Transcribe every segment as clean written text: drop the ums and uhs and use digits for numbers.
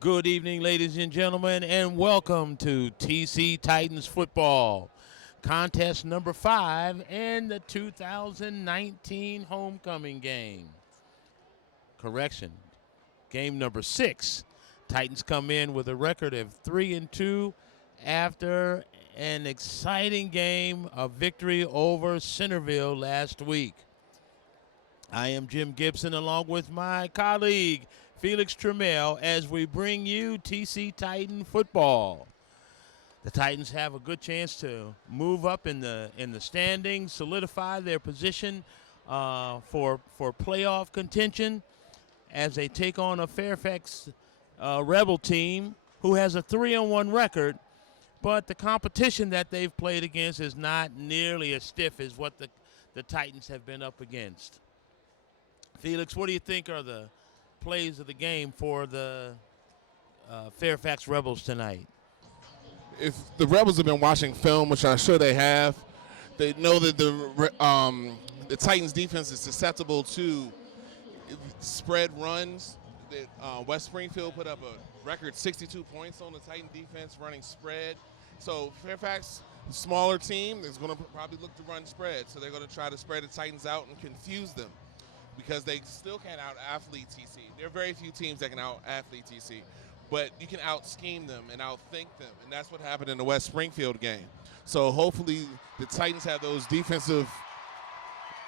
Good evening, ladies and gentlemen, and welcome to TC Titans football. Contest number 5 in the 2019 homecoming game. Correction, game number 6. Titans come in with a record of 3-2 after an exciting game of victory over Centerville last week. I am Jim Gibson along with my colleague Felix Trammell as we bring you TC Titan football. The Titans have a good chance to move up in the standings, solidify their position for playoff contention as they take on a Fairfax Rebel team who has a 3-1 record, but the competition that they've played against is not nearly as stiff as what the Titans have been up against. Felix, what do you think are the plays of the game for the Fairfax Rebels tonight? If the Rebels have been watching film, which I'm sure they have, they know that the Titans defense is susceptible to spread runs. West Springfield put up a record 62 points on the Titan defense running spread. So Fairfax, smaller team, is going to probably look to run spread. So they're going to try to spread the Titans out and confuse them, because they still can't out-athlete TC. There are very few teams that can out-athlete TC, but you can out-scheme them and out-think them, and that's what happened in the West Springfield game. So hopefully the Titans have those defensive...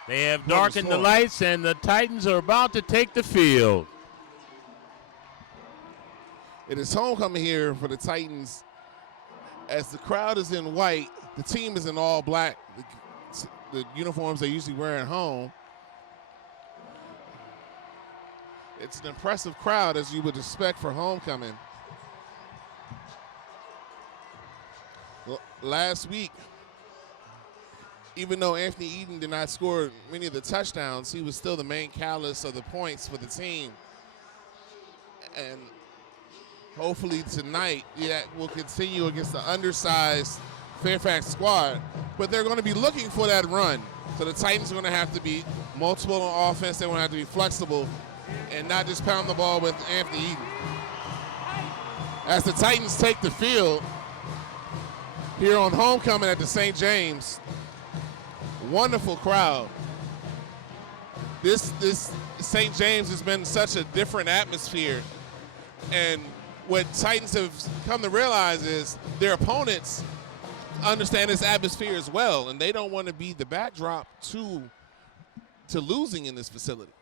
They have darkened the lights, and the Titans are about to take the field. It is homecoming here for the Titans. As the crowd is in white, the team is in all black, the uniforms they usually wear at home. It's an impressive crowd, as you would expect for homecoming. Last week, even though Anthony Eden did not score many of the touchdowns, he was still the main catalyst of the points for the team. And hopefully tonight that will continue against the undersized Fairfax squad. But they're going to be looking for that run. So the Titans are going to have to be multiple on offense. They're going to have to be flexible and not just pound the ball with Anthony Eden. As the Titans take the field here on homecoming at the St. James, wonderful crowd. This St. James has been such a different atmosphere, and what Titans have come to realize is their opponents understand this atmosphere as well, and they don't want to be the backdrop to losing in this facility.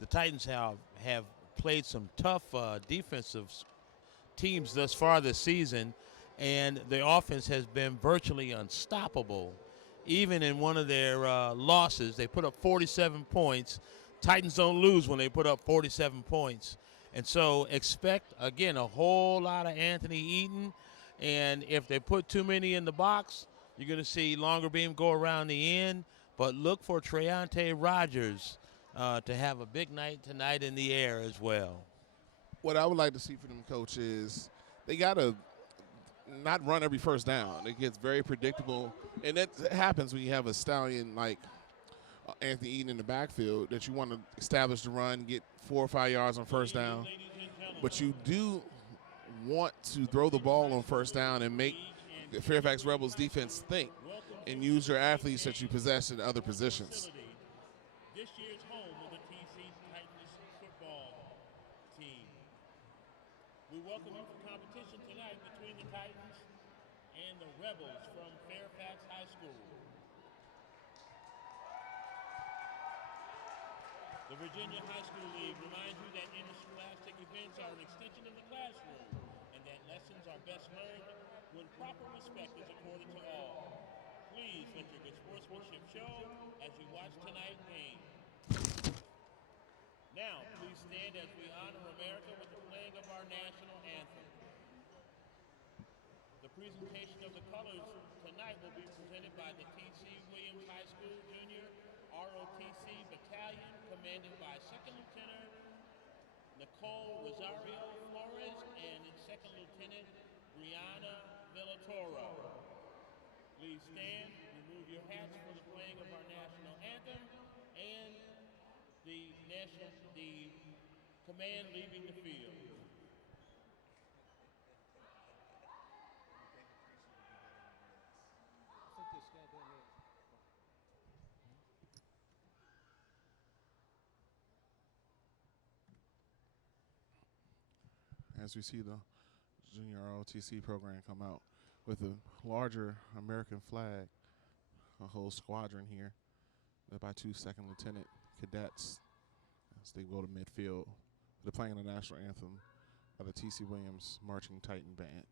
The Titans have played some tough defensive teams thus far this season, and the offense has been virtually unstoppable. Even in one of their losses, they put up 47 points. Titans don't lose when they put up 47 points. And so expect, again, a whole lot of Anthony Eden. And if they put too many in the box, you're going to see Longer Beam go around the end. But look for Treante Rogers to have a big night tonight in the air as well. What I would like to see for them, Coach, is they got to not run every first down. It gets very predictable. And that happens when you have a stallion like Anthony Eden in the backfield, that you want to establish the run, get 4 or 5 yards on first down. But you do want to throw the ball on first down and make the Fairfax Rebels defense think and use your athletes that you possess in other positions. This year's home of the TC Titans football team. We welcome you for competition tonight between the Titans and the Rebels from Fairfax High School. The Virginia High School League reminds you that interscholastic events are an extension of the classroom, and that lessons are best learned when proper respect is accorded to all. Please let your good sportsmanship show as you watch tonight's game. Now, please stand as we honor America with the playing of our national anthem. The presentation of the colors tonight will be presented by the T.C. Williams High School Junior ROTC Battalion, commanded by Second Lieutenant Nicole Rosario Flores and Second Lieutenant Brianna Villatoro. Please stand, remove your hats for the playing of our national anthem and the command leaving the field. as we see the junior ROTC program come out with a larger American flag, a whole squadron here, led by 2 second lieutenant cadets as they go to midfield. They're playing the national anthem by the T.C. Williams Marching Titan Band.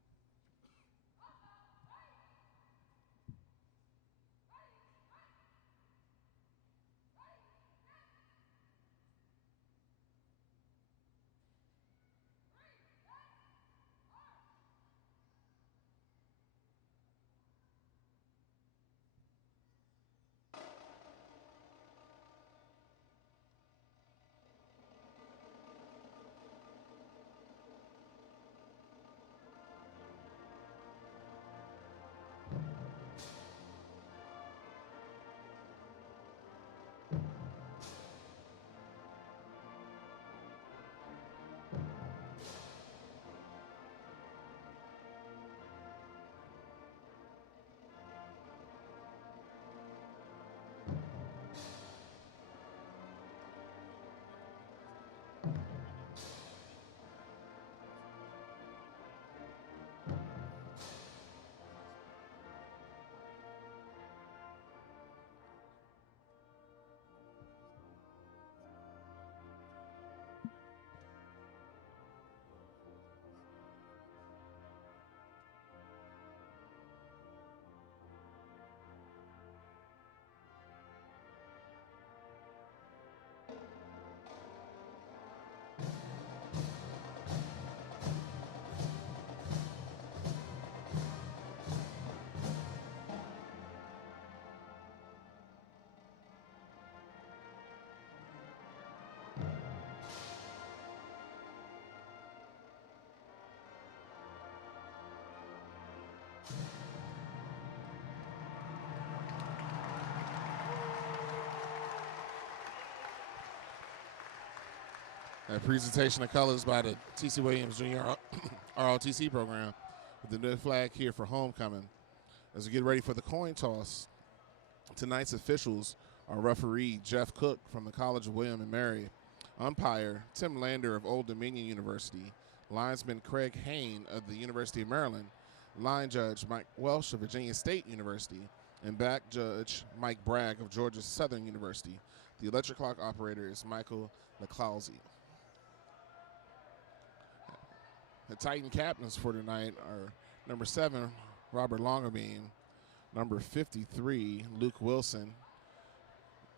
A presentation of colors by the T.C. Williams Junior ROTC program with the new flag here for homecoming. As we get ready for the coin toss, tonight's officials are referee Jeff Cook from the College of William and Mary, umpire Tim Lander of Old Dominion University, linesman Craig Hain of the University of Maryland, line judge Mike Welsh of Virginia State University, and back judge Mike Bragg of Georgia Southern University. The electric clock operator is Michael LeClausey. The Titan captains for tonight are number 7, Robert Longerbeam, number 53, Luke Wilson,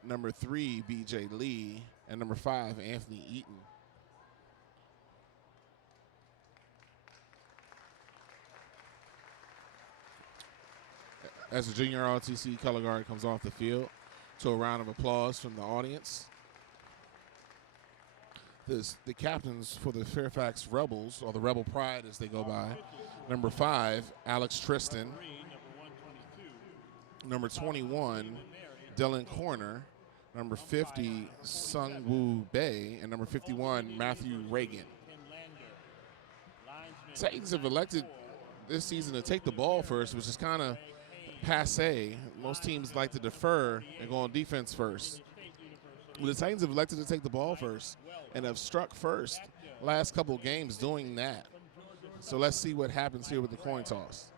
number 3, B.J. Lee, and number 5, Anthony Eaton. As the junior ROTC color guard comes off the field, to a round of applause from the audience. The captains for the Fairfax Rebels, or the Rebel Pride as they go by, number 5, Alex Tristan, number 21, Dylan Corner, number 50, Sung Woo Bae, and number 51, Matthew Reagan. Titans have elected this season to take the ball first, which is kind of passe. Most teams like to defer and go on defense first. Well, the Titans have elected to take the ball first and have struck first last couple games doing that. So let's see what happens here with the coin toss.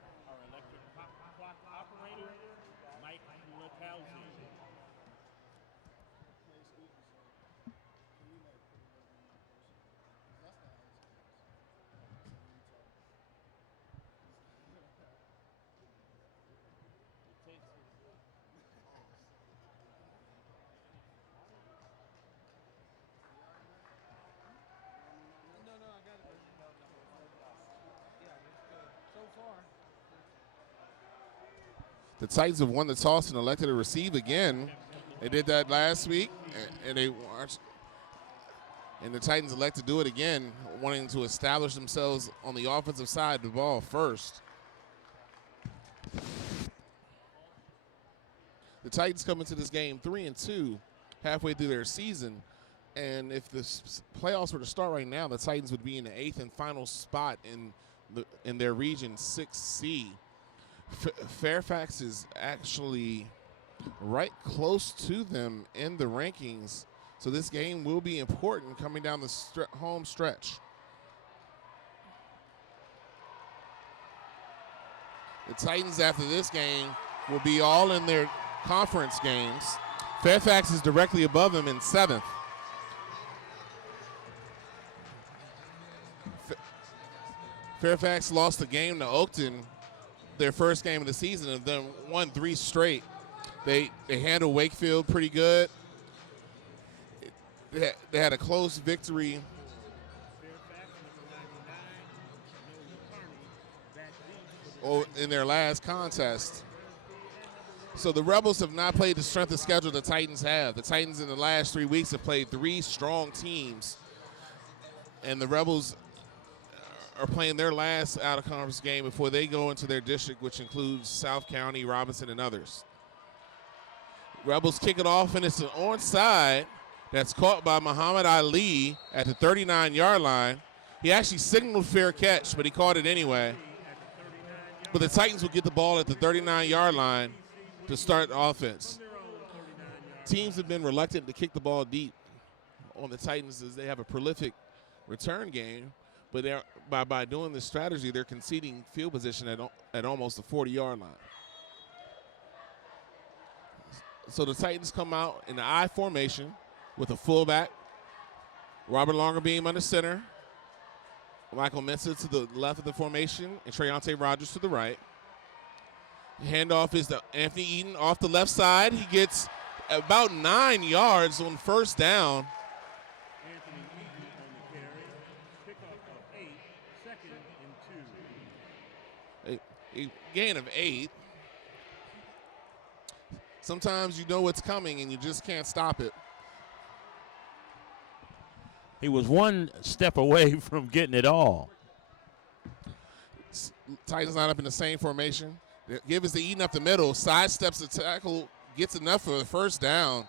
The Titans have won the toss and elected to receive again. They did that last week, and the Titans elect to do it again, wanting to establish themselves on the offensive side of the ball first. The Titans come into this game 3-2, halfway through their season, and if the playoffs were to start right now, the Titans would be in the 8th and final spot in their region 6C. Fairfax is actually right close to them in the rankings, so this game will be important coming down the home stretch. The Titans, after this game, will be all in their conference games. Fairfax is directly above them in 7th. Fairfax lost the game to Oakton, their first game of the season, and then won 3 straight. They handled Wakefield pretty good. They had a close victory in their last contest. So the Rebels have not played the strength of schedule the Titans have. The Titans in the last 3 weeks have played 3 strong teams, and the Rebels are playing their last out-of-conference game before they go into their district, which includes South County, Robinson, and others. Rebels kick it off, and it's an onside that's caught by Muhammad Ali at the 39-yard line. He actually signaled fair catch, but he caught it anyway. But the Titans will get the ball at the 39-yard line to start the offense. Teams have been reluctant to kick the ball deep on the Titans as they have a prolific return game, but by doing this strategy, they're conceding field position at almost the 40-yard line. So the Titans come out in the I formation with a fullback, Robert Longerbeam under center, Michael Mensah to the left of the formation, and Treontae Rogers to the right. Handoff is to Anthony Eaton off the left side. He gets about 9 yards on first down. Anthony Eaton on the carry. Pickup of 8, second and 2. A gain of 8. Sometimes you know what's coming and you just can't stop it. He was one step away from getting it all. Titans line up in the same formation. Give us the Eaton up the middle. Sidesteps the tackle. Gets enough for the first down.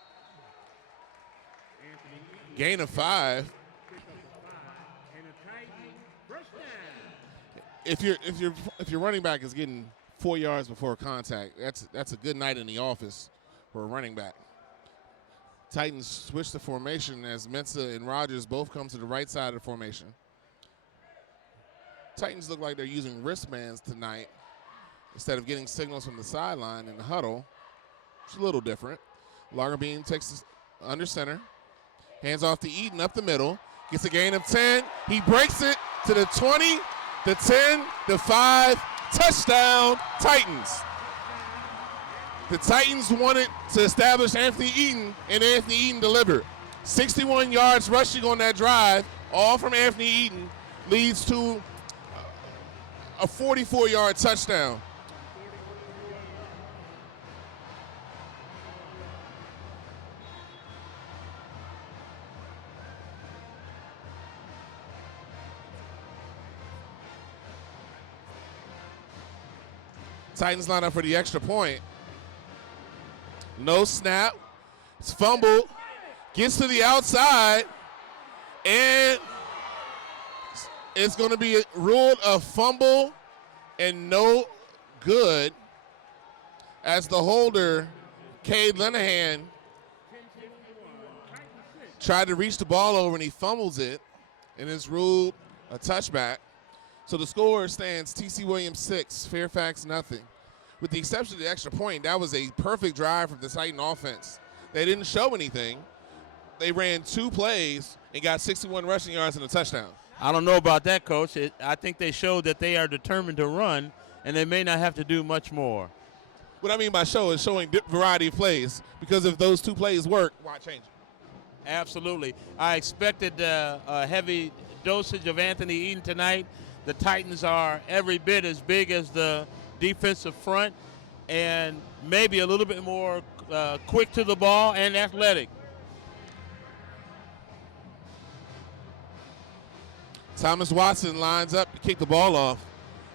Gain of 5. If your running back is getting 4 yards before contact, that's a good night in the office for a running back. Titans switch the formation as Mensah and Rogers both come to the right side of the formation. Titans look like they're using wristbands tonight instead of getting signals from the sideline in the huddle. It's a little different. Longerbeam takes this under center, hands off to Eaton up the middle, gets a gain of 10. He breaks it to the 20, the 10, the 5, touchdown, Titans. The Titans wanted to establish Anthony Eaton, and Anthony Eaton delivered. 61 yards rushing on that drive, all from Anthony Eaton, leads to a 44-yard touchdown. Titans line up for the extra point. No snap. It's fumbled. Gets to the outside. And it's going to be ruled a fumble and no good as the holder, Cade Linehan, tried to reach the ball over and he fumbles it and it's ruled a touchback. So the score stands TC Williams 6, Fairfax nothing. With the exception of the extra point, that was a perfect drive from the Titan offense. They didn't show anything. They ran 2 plays and got 61 rushing yards and a touchdown. I don't know about that, Coach. I think they showed that they are determined to run, and they may not have to do much more. What I mean by show is showing variety of plays, because if those 2 plays work, why change it? Absolutely. I expected a heavy dosage of Anthony Eaton tonight. The Titans are every bit as big as the defensive front and maybe a little bit more quick to the ball and athletic. Thomas Watson lines up to kick the ball off.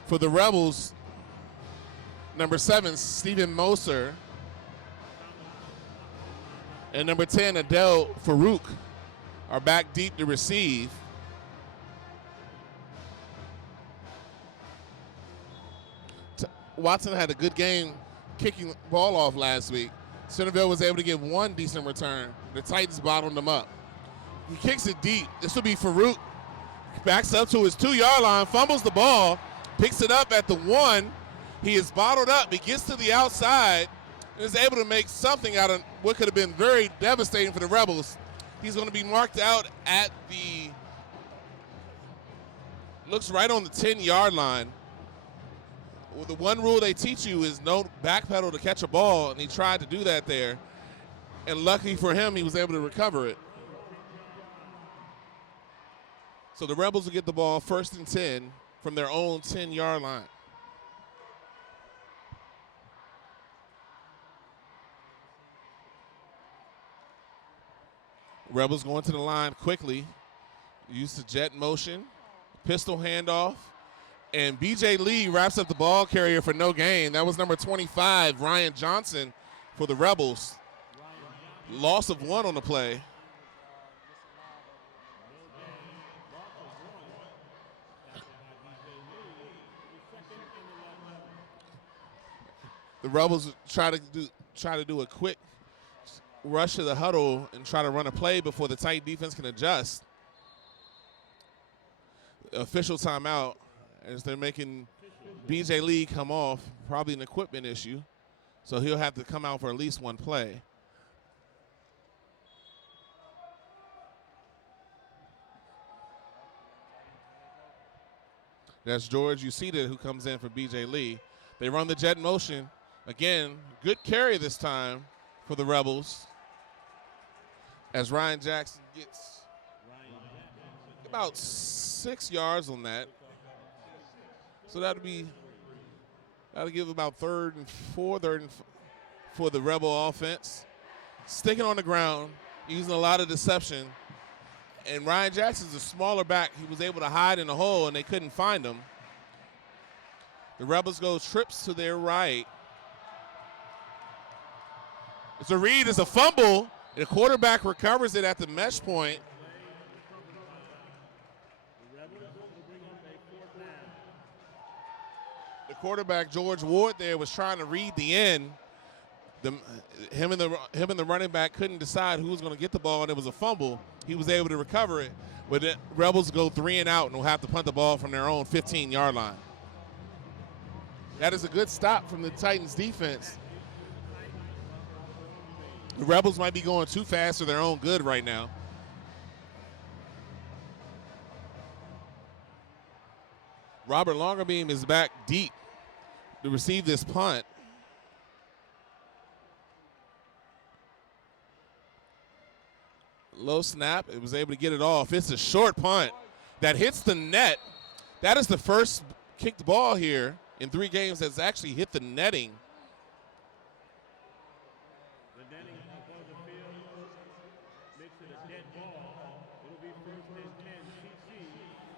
For the Rebels, number 7, Stephen Moser, and number 10, Adel Farouk, are back deep to receive. Watson had a good game kicking the ball off last week. Centerville was able to get 1 decent return. The Titans bottled him up. He kicks it deep. This will be Farouk. Backs up to his 2-yard line, fumbles the ball, picks it up at the 1, He is bottled up. He gets to the outside and is able to make something out of what could have been very devastating for the Rebels. He's going to be marked out at the, looks right on the 10-yard line. Well, the one rule they teach you is no backpedal to catch a ball, and he tried to do that there. And lucky for him, he was able to recover it. So the Rebels will get the ball 1st and 10 from their own 10-yard line. Rebels going to the line quickly. Use the jet motion, pistol handoff, and B.J. Lee wraps up the ball carrier for no gain. That was number 25, Ryan Johnson, for the Rebels. Loss of 1 on the play. The Rebels try to do a quick rush to the huddle and try to run a play before the tight defense can adjust. Official timeout as they're making B.J. Lee come off, probably an equipment issue. So he'll have to come out for at least one play. That's George Ucita who comes in for B.J. Lee. They run the jet motion. Again, good carry this time for the Rebels, as Ryan Jackson gets about 6 yards on that. So that'll give about 3rd and 4 for the Rebel offense. Sticking on the ground, using a lot of deception. And Ryan Jackson's a smaller back. He was able to hide in the hole, and they couldn't find him. The Rebels go trips to their right. It's a read, it's a fumble. The quarterback recovers it at the mesh point. The quarterback, George Ward, there was trying to read the end. Him and the running back couldn't decide who was going to get the ball, and it was a fumble. He was able to recover it, but the Rebels go 3 and out and will have to punt the ball from their own 15-yard line. That is a good stop from the Titans defense. The Rebels might be going too fast for their own good right now. Robert Longerbeam is back deep to receive this punt. Low snap. It was able to get it off. It's a short punt that hits the net. That is the first kicked ball here in 3 games that's actually hit the netting. The netting above the field makes it a dead ball. It'll be 1st and 10 CC.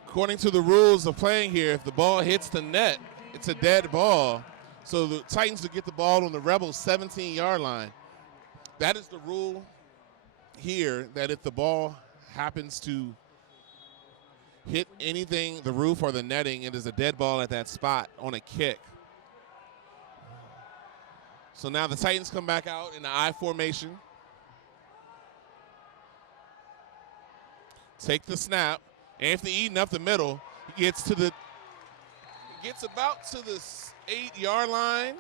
According to the rules of playing here, if the ball hits the net, it's a dead ball. So the Titans will get the ball on the Rebels' 17-yard line. That is the rule here, that if the ball happens to hit anything, the roof or the netting, it is a dead ball at that spot on a kick. So now the Titans come back out in the I formation. Take the snap. Anthony Eden up the middle. He gets about to the 8-yard line.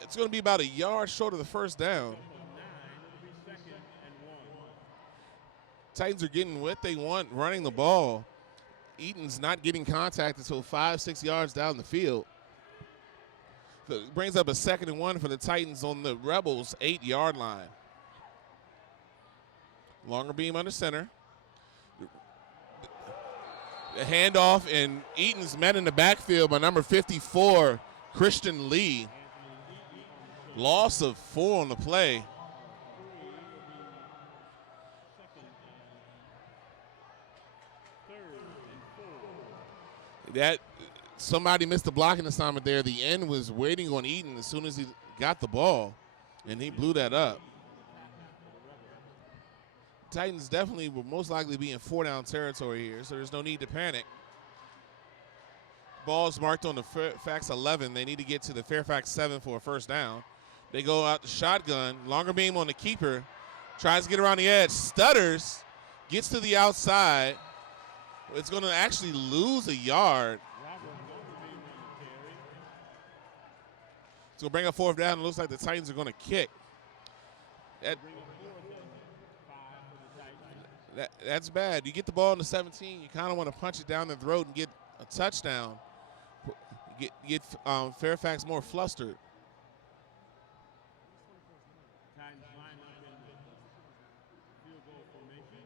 It's going to be about a yard short of the first down. Titans are getting what they want, running the ball. Eaton's not getting contact until 5-6 yards down the field. So it brings up a 2nd and 1 for the Titans on the Rebels' 8-yard line. Longer beam under center. The handoff, and Eaton's met in the backfield by number 54, Christian Lee. Loss of 4 on the play. That somebody missed the blocking assignment there. The end was waiting on Eaton as soon as he got the ball, and he blew that up. Titans definitely will most likely be in 4-down territory here, so there's no need to panic. Ball's marked on the Fairfax 11. They need to get to the Fairfax 7 for a 1st down. They go out the shotgun. Longer beam on the keeper. Tries to get around the edge. Stutters. Gets to the outside. It's going to actually lose a yard. So bring up fourth down. It looks like the Titans are going to kick. That's bad. You get the ball in the 17, you kind of want to punch it down the throat and get a touchdown. Get Fairfax more flustered. Titans line up in field goal formation.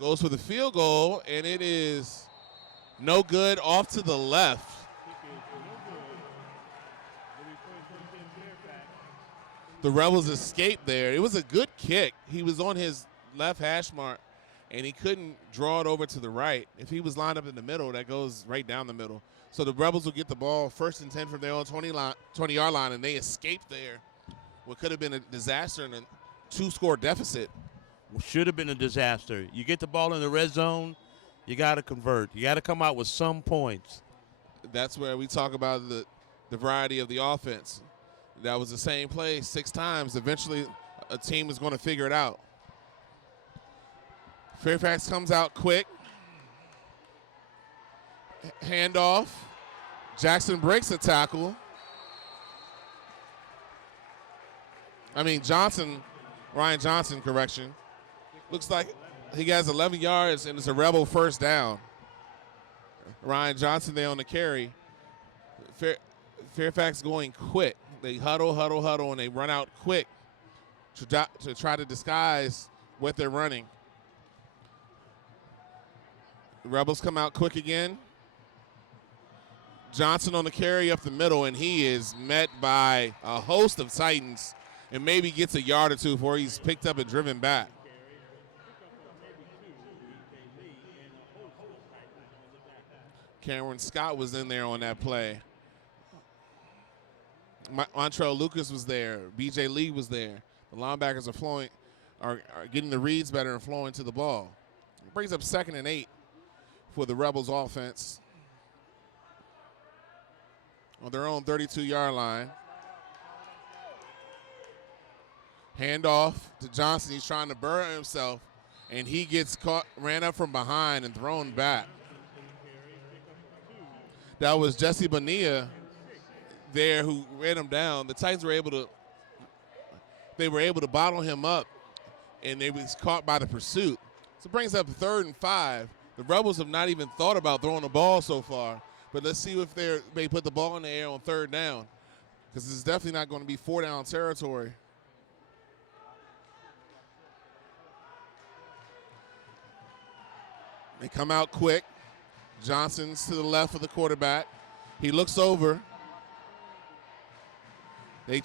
Goes for the field goal, and it is no good, off to the left. The Rebels escaped there. It was a good kick. He was on his left hash mark, and he couldn't draw it over to the right. If he was lined up in the middle, that goes right down the middle. So the Rebels will get the ball first and 10 from their own 20-yard line, and they escaped there. What could have been a disaster and a 2-score deficit. Should have been a disaster. You get the ball in the red zone, you got to convert. You got to come out with some points. That's where we talk about the variety of the offense. That was the same play 6 times. Eventually, a team is going to figure it out. Fairfax comes out quick. Handoff. Jackson breaks a tackle. Ryan Johnson, correction. Looks like he has 11 yards, and it's a Rebel first down. Ryan Johnson there on the carry. Fairfax going quick. They huddle, and they run out quick to try to disguise what they're running. The Rebels come out quick again. Johnson on the carry up the middle, and he is met by a host of Titans and maybe gets a yard or two before he's picked up and driven back. Cameron Scott was in there on that play. Montrell Lucas was there. B.J. Lee was there. The linebackers are getting the reads better and flowing to the ball. It brings up 2nd and 8 for the Rebels offense on their own 32-yard line. Handoff to Johnson. He's trying to burn himself, and he gets caught, ran up from behind and thrown back. That was Jesse Bonilla there who ran him down. The Titans were able to bottle him up, and they was caught by the pursuit. So it brings up 3rd and 5. The Rebels have not even thought about throwing the ball so far, but let's see if they put the ball in the air on 3rd down, because it's definitely not going to be 4-down territory. They come out quick. Johnson's to the left of the quarterback. He looks over. He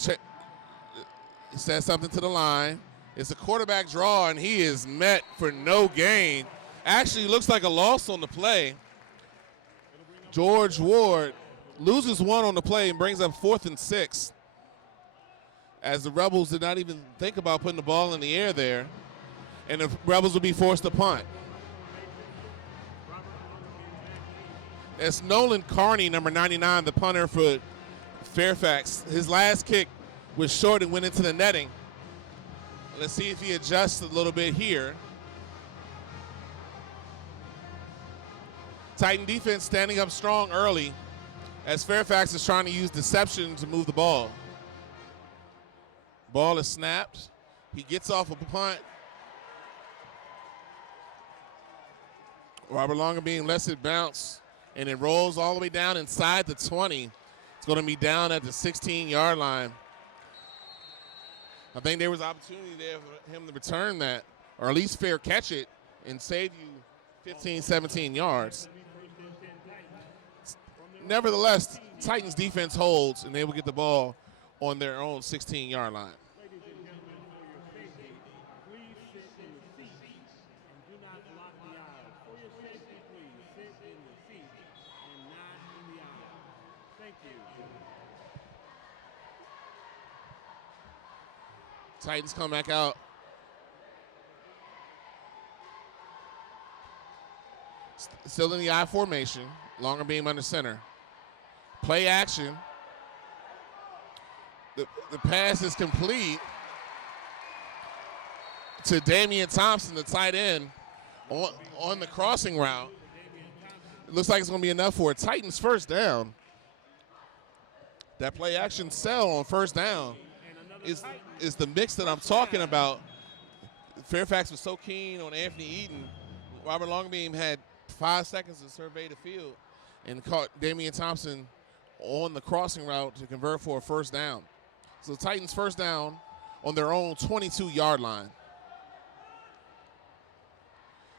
says something to the line. It's a quarterback draw, and he is met for no gain. Actually, looks like a loss on the play. George Ward loses 1 on the play and brings up 4th and 6, as the Rebels did not even think about putting the ball in the air there, and the Rebels will be forced to punt. It's Nolan Carney, number 99, the punter for Fairfax. His last kick was short and went into the netting. Let's see if he adjusts a little bit here. Titan defense standing up strong early as Fairfax is trying to use deception to move the ball. Ball is snapped. He gets off a punt. Robert Longerbeam lets it bounce, and it rolls all the way down inside the 20. It's going to be down at the 16-yard line. I think there was opportunity there for him to return that, or at least fair catch it and save you 15, 17 yards. Nevertheless, Titans defense holds, and they will get the ball on their own 16-yard line. Titans come back out. Still in the I formation. Longerbeam under center. Play action. The pass is complete to Damian Thompson, the tight end, on the crossing route. It looks like it's going to be enough for a Titans first down. That play action sell on first down is the mix that I'm talking about. Fairfax was so keen on Anthony Eaton. Robert Longbeam had 5 seconds to survey the field and caught Damian Thompson on the crossing route to convert for a first down. So the Titans first down on their own 22-yard line.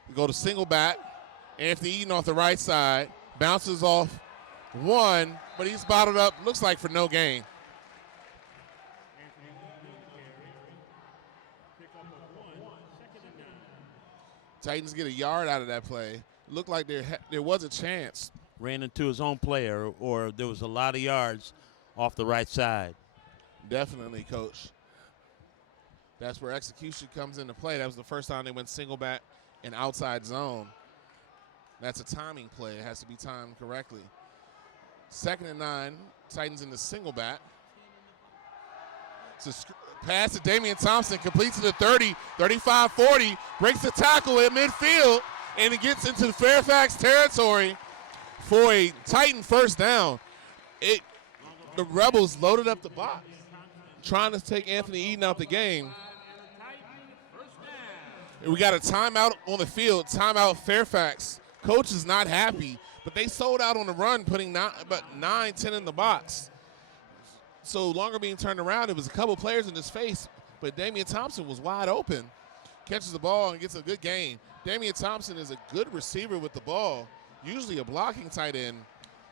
We go to single back. Anthony Eaton off the right side. Bounces off one, but he's bottled up, looks like for no gain. Titans get a yard out of that play. Looked like there was a chance. Ran into his own player, or there was a lot of yards off the right side. Definitely, Coach. That's where execution comes into play. That was the first time they went single back and outside zone. That's a timing play. It has to be timed correctly. 2nd and 9, Titans in the single back. It's a pass to Damian Thompson, completes to the 30, 35, 40, breaks the tackle at midfield, and it gets into the Fairfax territory for a Titan first down. The Rebels loaded up the box, trying to take Anthony Eaton out the game. And we got a timeout on the field, timeout Fairfax. Coach is not happy, but they sold out on the run, putting about 9, 10 in the box. So longer being turned around, it was a couple players in his face, but Damian Thompson was wide open. Catches the ball and gets a good gain. Damian Thompson is a good receiver with the ball, usually a blocking tight end,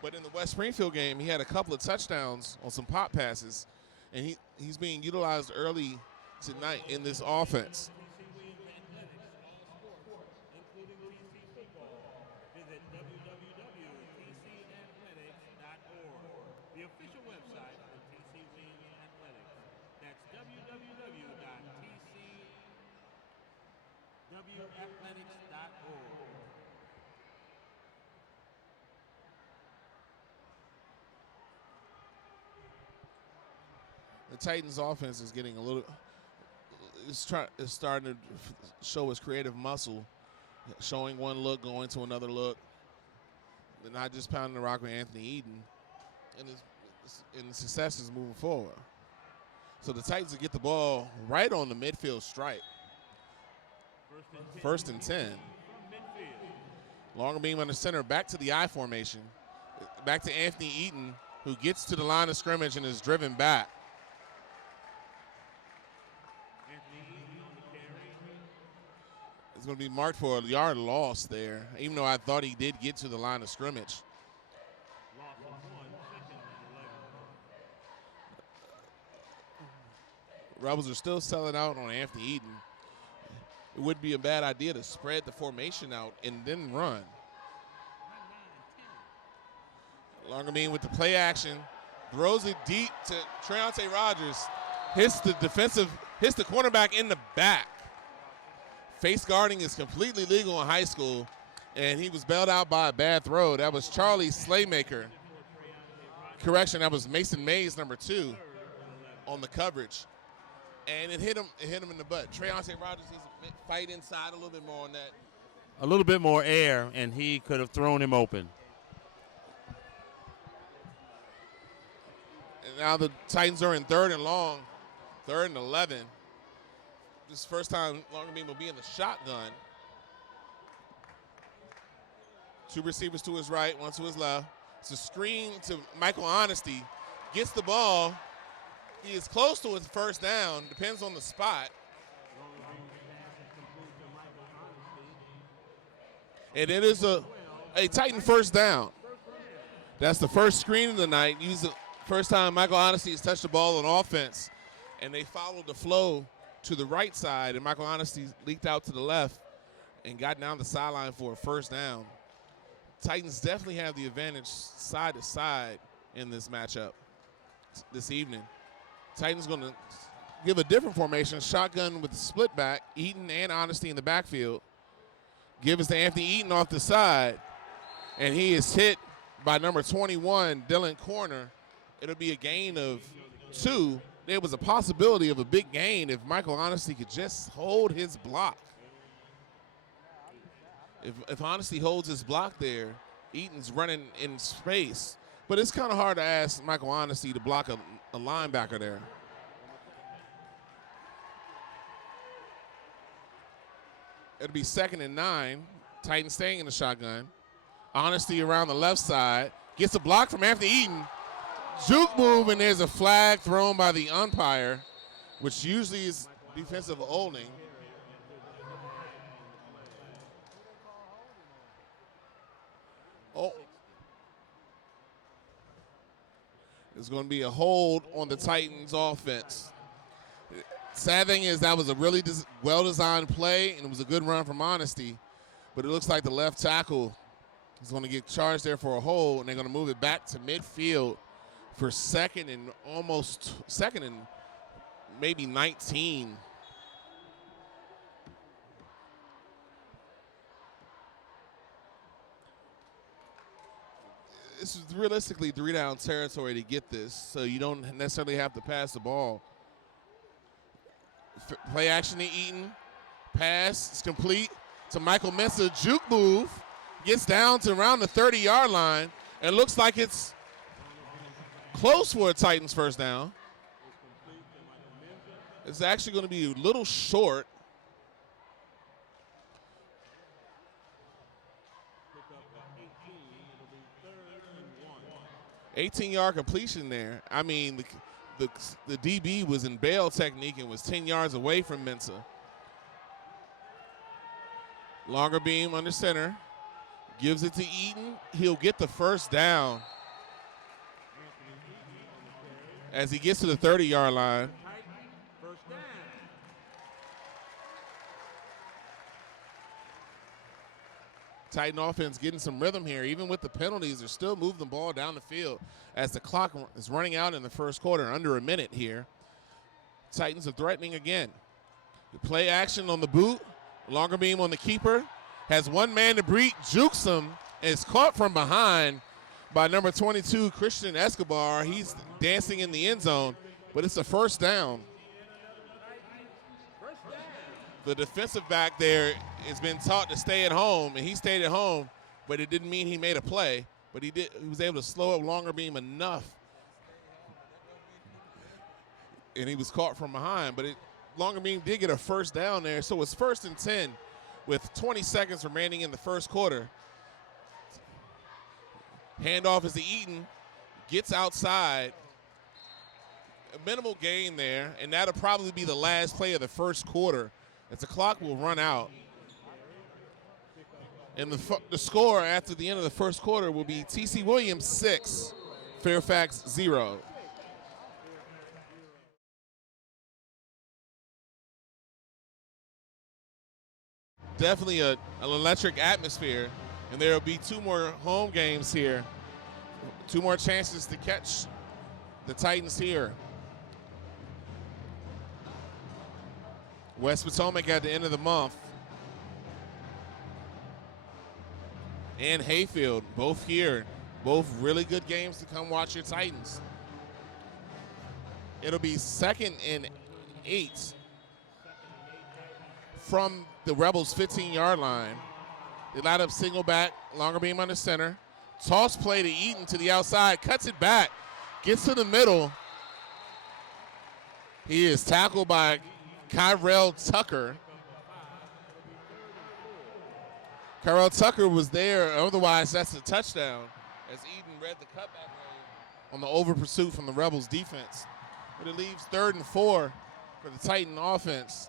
but in the West Springfield game, he had a couple of touchdowns on some pop passes, and he's being utilized early tonight in this offense. The Titans offense is getting a little, it's starting to show its creative muscle, showing one look, going to another look. They're not just pounding the rock with Anthony Eaton, and the success is moving forward. So the Titans will get the ball right on the midfield stripe. 1st and 10. Longer beam on the center, back to the I formation. Back to Anthony Eaton, who gets to the line of scrimmage and is driven back. It's going to be marked for a yard loss there, even though I thought he did get to the line of scrimmage. Rebels are still selling out on Anthony Eaton. It would be a bad idea to spread the formation out and then run. Longerbeam with the play action, throws it deep to Treonte Rogers, hits the cornerback in the back. Face guarding is completely legal in high school, and he was bailed out by a bad throw. That was Charlie Slaymaker. Correction, that was Mason Mays, number 2, on the coverage. And it hit him in the butt. Treonte Rogers needs to fight inside a little bit more on that. A little bit more air, and he could have thrown him open. And now the Titans are in 3rd and long, 3rd and 11. This is the first time Longerbeam will be in the shotgun. 2 receivers to his right, 1 to his left. It's a screen to Michael Honesty. Gets the ball. He is close to his first down. Depends on the spot. And it is a Titan first down. That's the first screen of the night. He's the first time Michael Honesty has touched the ball on offense. And they followed the flow to the right side, and Michael Honesty leaked out to the left and got down the sideline for a first down. Titans definitely have the advantage side to side in this matchup this evening. Titans going to give a different formation, shotgun with the split back, Eaton and Honesty in the backfield. Give us to Anthony Eaton off the side, and he is hit by number 21, Dylan Corner. It'll be a gain of 2. There was a possibility of a big gain if Michael Honesty could just hold his block. If Honesty holds his block there, Eaton's running in space. But it's kind of hard to ask Michael Honesty to block a linebacker there. It'll be 2nd and 9. Titans staying in the shotgun. Honesty around the left side. Gets a block from Anthony Eaton. Juke move, and there's a flag thrown by the umpire, which usually is defensive holding. Oh. It's going to be a hold on the Titans offense. Sad thing is that was a really well-designed play, and it was a good run from Honesty. But it looks like the left tackle is going to get charged there for a hold, and they're going to move it back to midfield for second and maybe 19. This is realistically 3-down territory to get this, so you don't necessarily have to pass the ball. Play action to Eaton. Pass is complete to Michael Mensah. Juke move. Gets down to around the 30-yard line, and looks like it's close for a Titans first down. It's actually going to be a little short. 18-yard completion there. I mean, the DB was in bail technique and was 10 yards away from Mensah. Longer beam under center. Gives it to Eaton. He'll get the first down as he gets to the 30-yard line. Titan offense getting some rhythm here. Even with the penalties, they're still moving the ball down the field as the clock is running out in the first quarter, under a minute here. Titans are threatening again. The play action on the boot. Longer beam on the keeper. Has one man to beat, jukes him, and is caught from behind by number 22, Christian Escobar. He's dancing in the end zone, but it's a first down. The defensive back there has been taught to stay at home, and he stayed at home, but it didn't mean he made a play. But he was able to slow up Longer beam enough, and he was caught from behind. But Longer beam did get a first down there, so it's 1st and 10 with 20 seconds remaining in the first quarter. Handoff is to Eaton, gets outside. A minimal gain there, and that'll probably be the last play of the first quarter, as the clock will run out. And the score after the end of the first quarter will be TC Williams 6, Fairfax 0. Definitely an electric atmosphere, and there will be 2 more home games here. 2 more chances to catch the Titans here. West Potomac at the end of the month. And Hayfield, both here. Both really good games to come watch your Titans. It'll be 2nd and 8 from the Rebels' 15-yard line. They line up single back, Longer beam under center. Toss play to Eaton to the outside, cuts it back, gets to the middle. He is tackled by Kyrell Tucker. Kyrell Tucker was there, otherwise that's a touchdown, as Eaton read the cutback lane on the over pursuit from the Rebels defense. But it leaves 3rd and 4 for the Titan offense.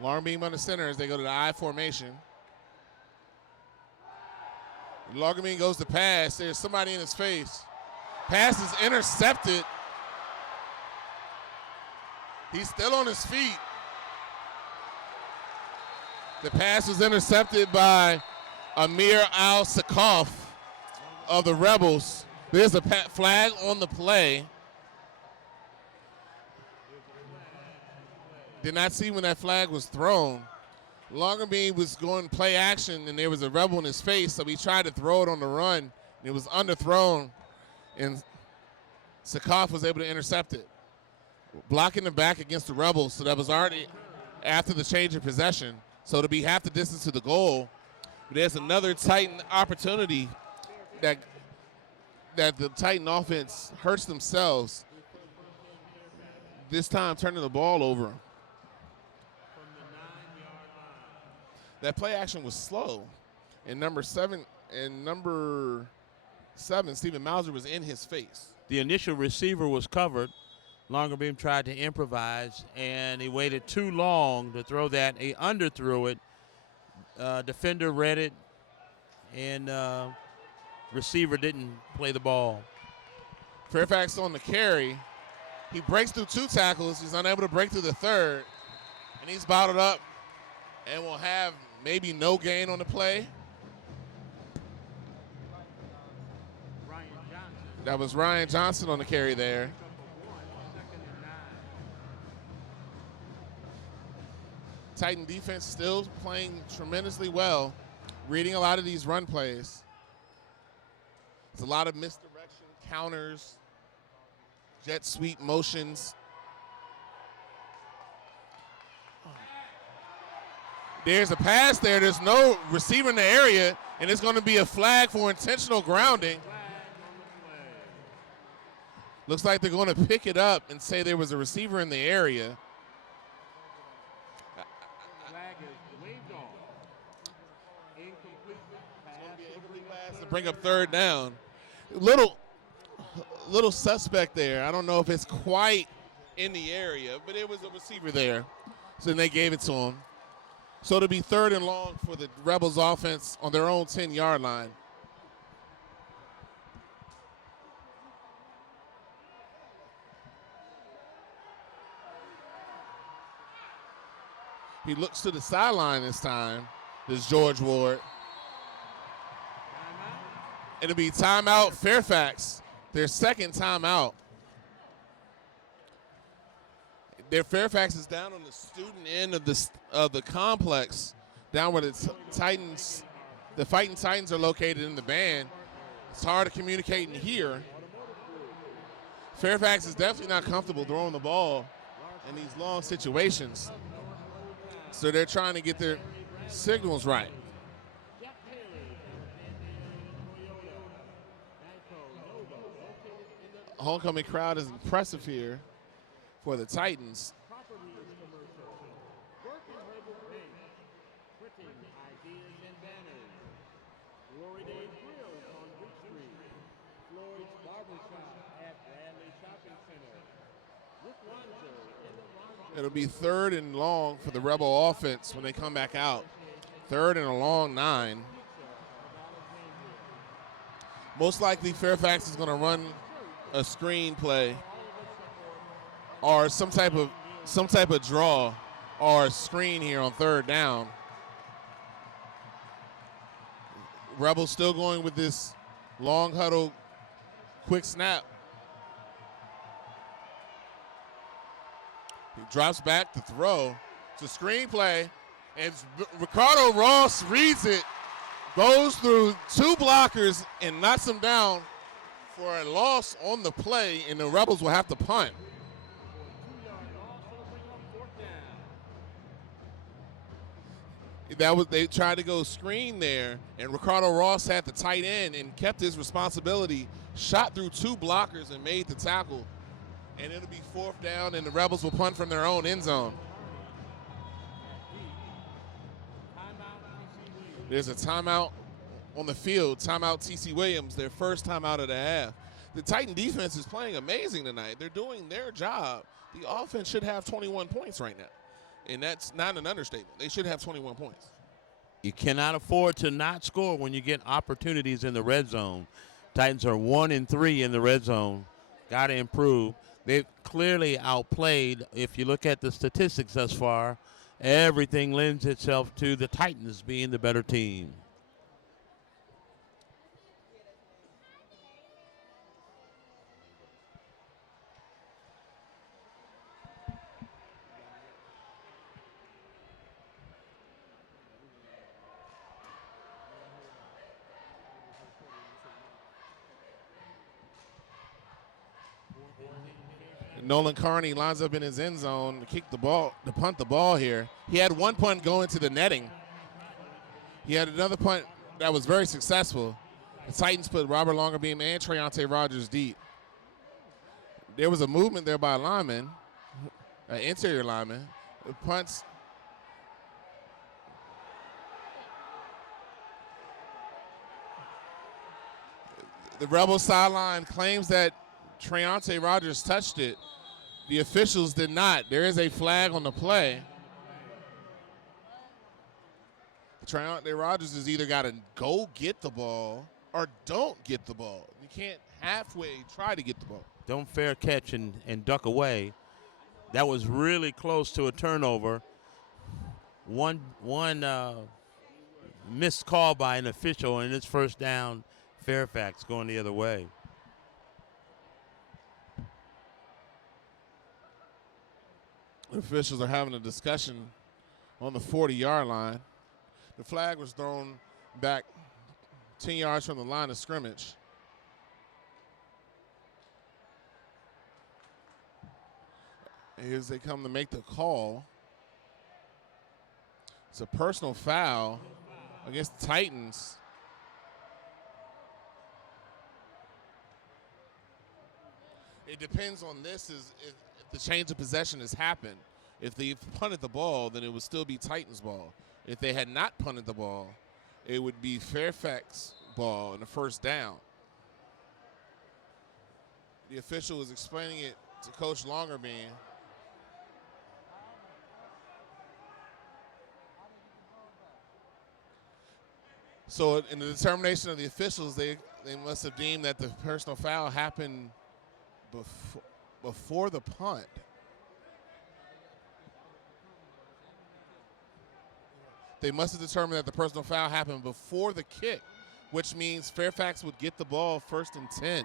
Long beam on the center as they go to the I formation. Longer beam goes to pass. There's somebody in his face. Pass is intercepted. He's still on his feet. The pass was intercepted by Amir Al-Sakaf of the Rebels. There's a flag on the play. Did not see when that flag was thrown. Longer beam was going play action, and there was a Rebel in his face, so he tried to throw it on the run. It was underthrown, and Sakoff was able to intercept it. Blocking the back against the Rebels, so that was already after the change of possession. So to be half the distance to the goal, there's another Titan opportunity that the Titan offense hurts themselves. This time turning the ball over. That play action was slow. And number seven, Stephen Mauser was in his face. The initial receiver was covered. Longerbeam tried to improvise, and he waited too long to throw that. He underthrew it. Defender read it, and receiver didn't play the ball. Fairfax on the carry. He breaks through 2 tackles. He's unable to break through the third, and he's bottled up and will have maybe no gain on the play. That was Ryan Johnson on the carry there. Titan defense still playing tremendously well, reading a lot of these run plays. It's a lot of misdirection, counters, jet sweep motions. There's a pass there. There's no receiver in the area, and it's going to be a flag for intentional grounding. Looks like they're going to pick it up and say there was a receiver in the area. Flag is waved off. Incomplete pass. To bring up third down. Little suspect there. I don't know if it's quite in the area, but it was a receiver there. So then they gave it to him. So it'll be third and long for the Rebels offense on their own 10-yard line. He looks to the sideline this time. This George Ward. It'll be timeout Fairfax. Their second timeout. Their Fairfax is down on the student end of the complex, down where the Fighting Titans are located in the band. It's hard to communicate in here. Fairfax is definitely not comfortable throwing the ball in these long situations. So they're trying to get their signals right. Homecoming crowd is impressive here for the Titans. It'll be third and long for the Rebel offense when they come back out. Third and a long 9. Most likely Fairfax is going to run a screen play or some type of draw or screen here on third down. Rebels still going with this long huddle, quick snap. He drops back to throw. It's a screen play, and Ricardo Ross reads it, goes through 2 blockers, and knocks him down for a loss on the play, and the Rebels will have to punt. They tried to go screen there, and Ricardo Ross had the tight end and kept his responsibility, shot through 2 blockers and made the tackle. And it'll be 4th down, and the Rebels will punt from their own end zone. There's a timeout on the field, timeout TC Williams, their first timeout of the half. The Titan defense is playing amazing tonight. They're doing their job. The offense should have 21 points right now, and that's not an understatement. They should have 21 points. You cannot afford to not score when you get opportunities in the red zone. Titans are 1-3 in the red zone. Got to improve. They've clearly outplayed. If you look at the statistics thus far, everything lends itself to the Titans being the better team. Nolan Carney lines up in his end zone to kick the ball, to punt the ball here. He had one punt go into the netting. He had another punt that was very successful. The Titans put Robert Longerbeam and Treontae Rogers deep. There was a movement there by a lineman, an interior lineman. The punts. The Rebel sideline claims that Treontae Rogers touched it. The officials did not. There is a flag on the play. Treontae Rogers has either got to go get the ball or don't get the ball. You can't halfway try to get the ball. Don't fair catch and duck away. That was really close to a turnover. One missed call by an official, and it's first down. Fairfax going the other way. The officials are having a discussion on the 40-yard line. The flag was thrown back 10 yards from the line of scrimmage. As they come to make the call, it's a personal foul against the Titans. It depends on this is if the change of possession has happened. If they've punted the ball, then it would still be Titans ball. If they had not punted the ball, it would be Fairfax ball and the first down. The official was explaining it to Coach Longerbeam. So in the determination of the officials, they must have deemed that the personal foul happened before the punt. They must have determined that the personal foul happened before the kick, which means Fairfax would get the ball 1st and 10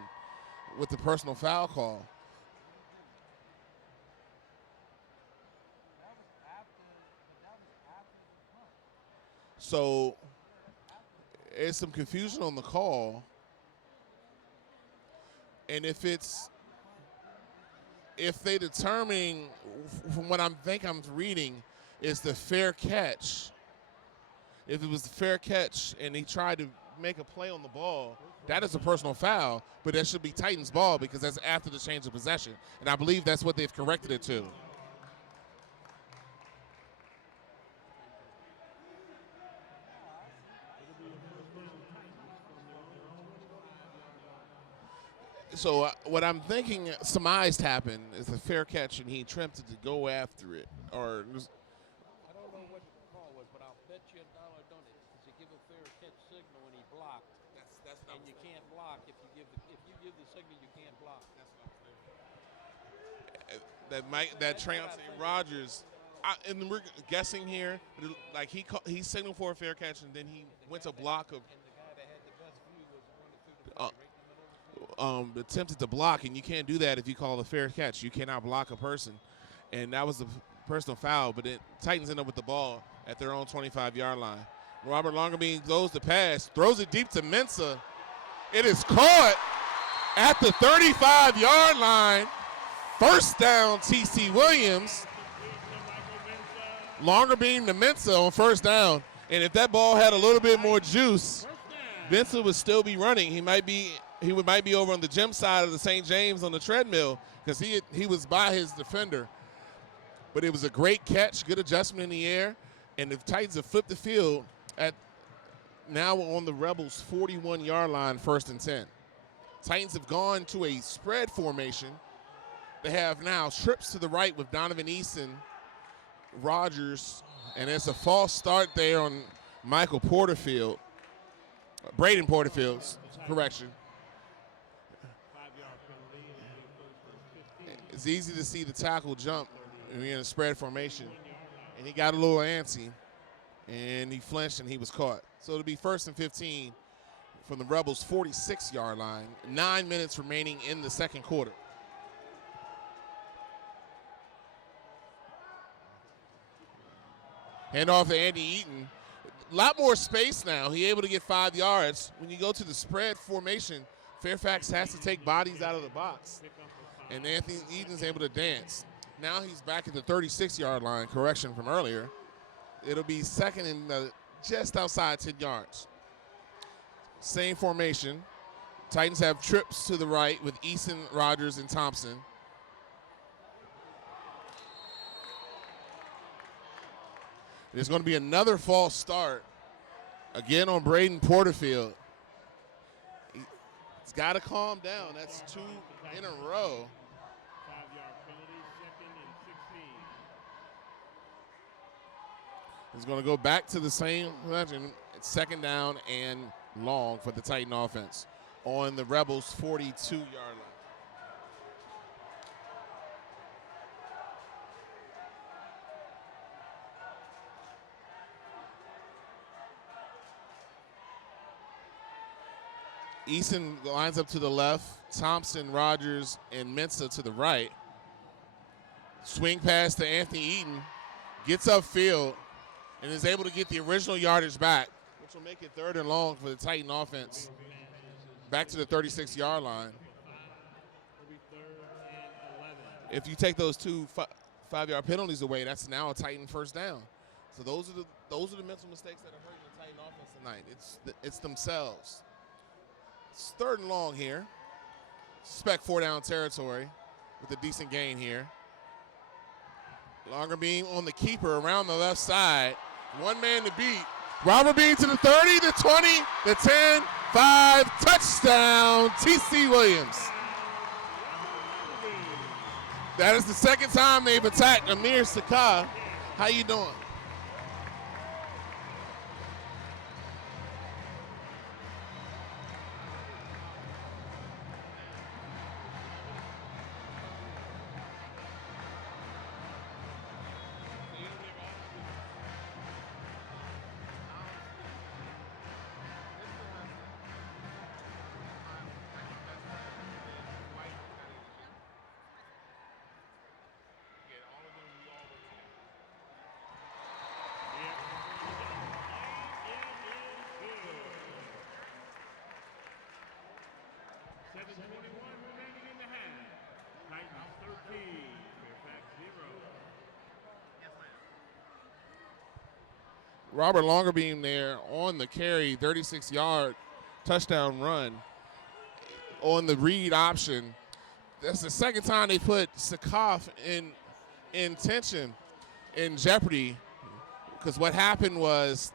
with the personal foul call. So there's some confusion on the call. And if they determine, from what I'm reading, is the fair catch. If it was the fair catch and he tried to make a play on the ball, that is a personal foul, but that should be Titans ball because that's after the change of possession. And I believe that's what they've corrected it to. So what I'm thinking surmised happened is a fair catch, and he attempted to go after it. Or I don't know what the call was, but I'll bet you $1, don't it? Because you give a fair catch signal when he blocked, and you can't block if you give the signal, you can't block. That Treontae Rogers, and we're guessing here, like he signaled for a fair catch, and then he went to block of. And the guy that had the best view was the one that threw the ball right in the middle of the field. Attempted to block, and you can't do that if you call a fair catch. You cannot block a person, and that was the personal foul. But Titans end up with the ball at their own 25-yard line. Robert Longerbeam goes to pass, throws it deep to Mensah. It is caught at the 35-yard line. First down, T.C. Williams. Longerbeam to Mensah on first down. And if that ball had a little bit more juice, Mensah would still be running. He might be over on the gym side of the St. James on the treadmill because he was by his defender. But it was a great catch, good adjustment in the air, and the Titans have flipped the field at now on the Rebels' 41-yard line, 1st and 10. Titans have gone to a spread formation. They have now trips to the right with Donovan Easton, Rogers, and it's a false start there on Braden Porterfield's correction. It's easy to see the tackle jump when you're in a spread formation. And he got a little antsy, and he flinched, and he was caught. So it'll be 1st and 15 from the Rebels' 46-yard line. 9 minutes remaining in the second quarter. Hand off to Andy Eaton. A lot more space now. He able to get 5 yards. When you go to the spread formation, Fairfax has to take bodies out of the box. And Anthony Eaton's able to dance. Now he's back at the 36-yard line, correction from earlier. It'll be second and just outside 10 yards. Same formation. Titans have trips to the right with Easton, Rogers, and Thompson. There's going to be another false start, again on Braden Porterfield. He's got to calm down. That's 2 in a row. 5-yard penalty, second and 16. He's going to go back to the same legend. It's second down and long for the Titan offense on the Rebels' 42-yard line. Easton lines up to the left. Thompson, Rogers, and Mensah to the right. Swing pass to Anthony Eaton. Gets upfield and is able to get the original yardage back, which will make it third and long for the Titan offense. Back to the 36-yard line. If you take those 2 5-yard penalties away, that's now a Titan first down. So those are the mental mistakes that are hurting the Titan offense tonight. It's themselves. It's third and long here. Suspect 4-down territory with a decent gain here. Longer beam on the keeper around the left side. One man to beat. Robert Bean to the 30, the 20, the 10, 5, touchdown, T.C. Williams. That is the second time they've attacked Amir Sakah. How you doing? Robert Longerbeam there on the carry, 36-yard touchdown run on the read option. That's the second time they put Sakah in tension, in jeopardy, because what happened was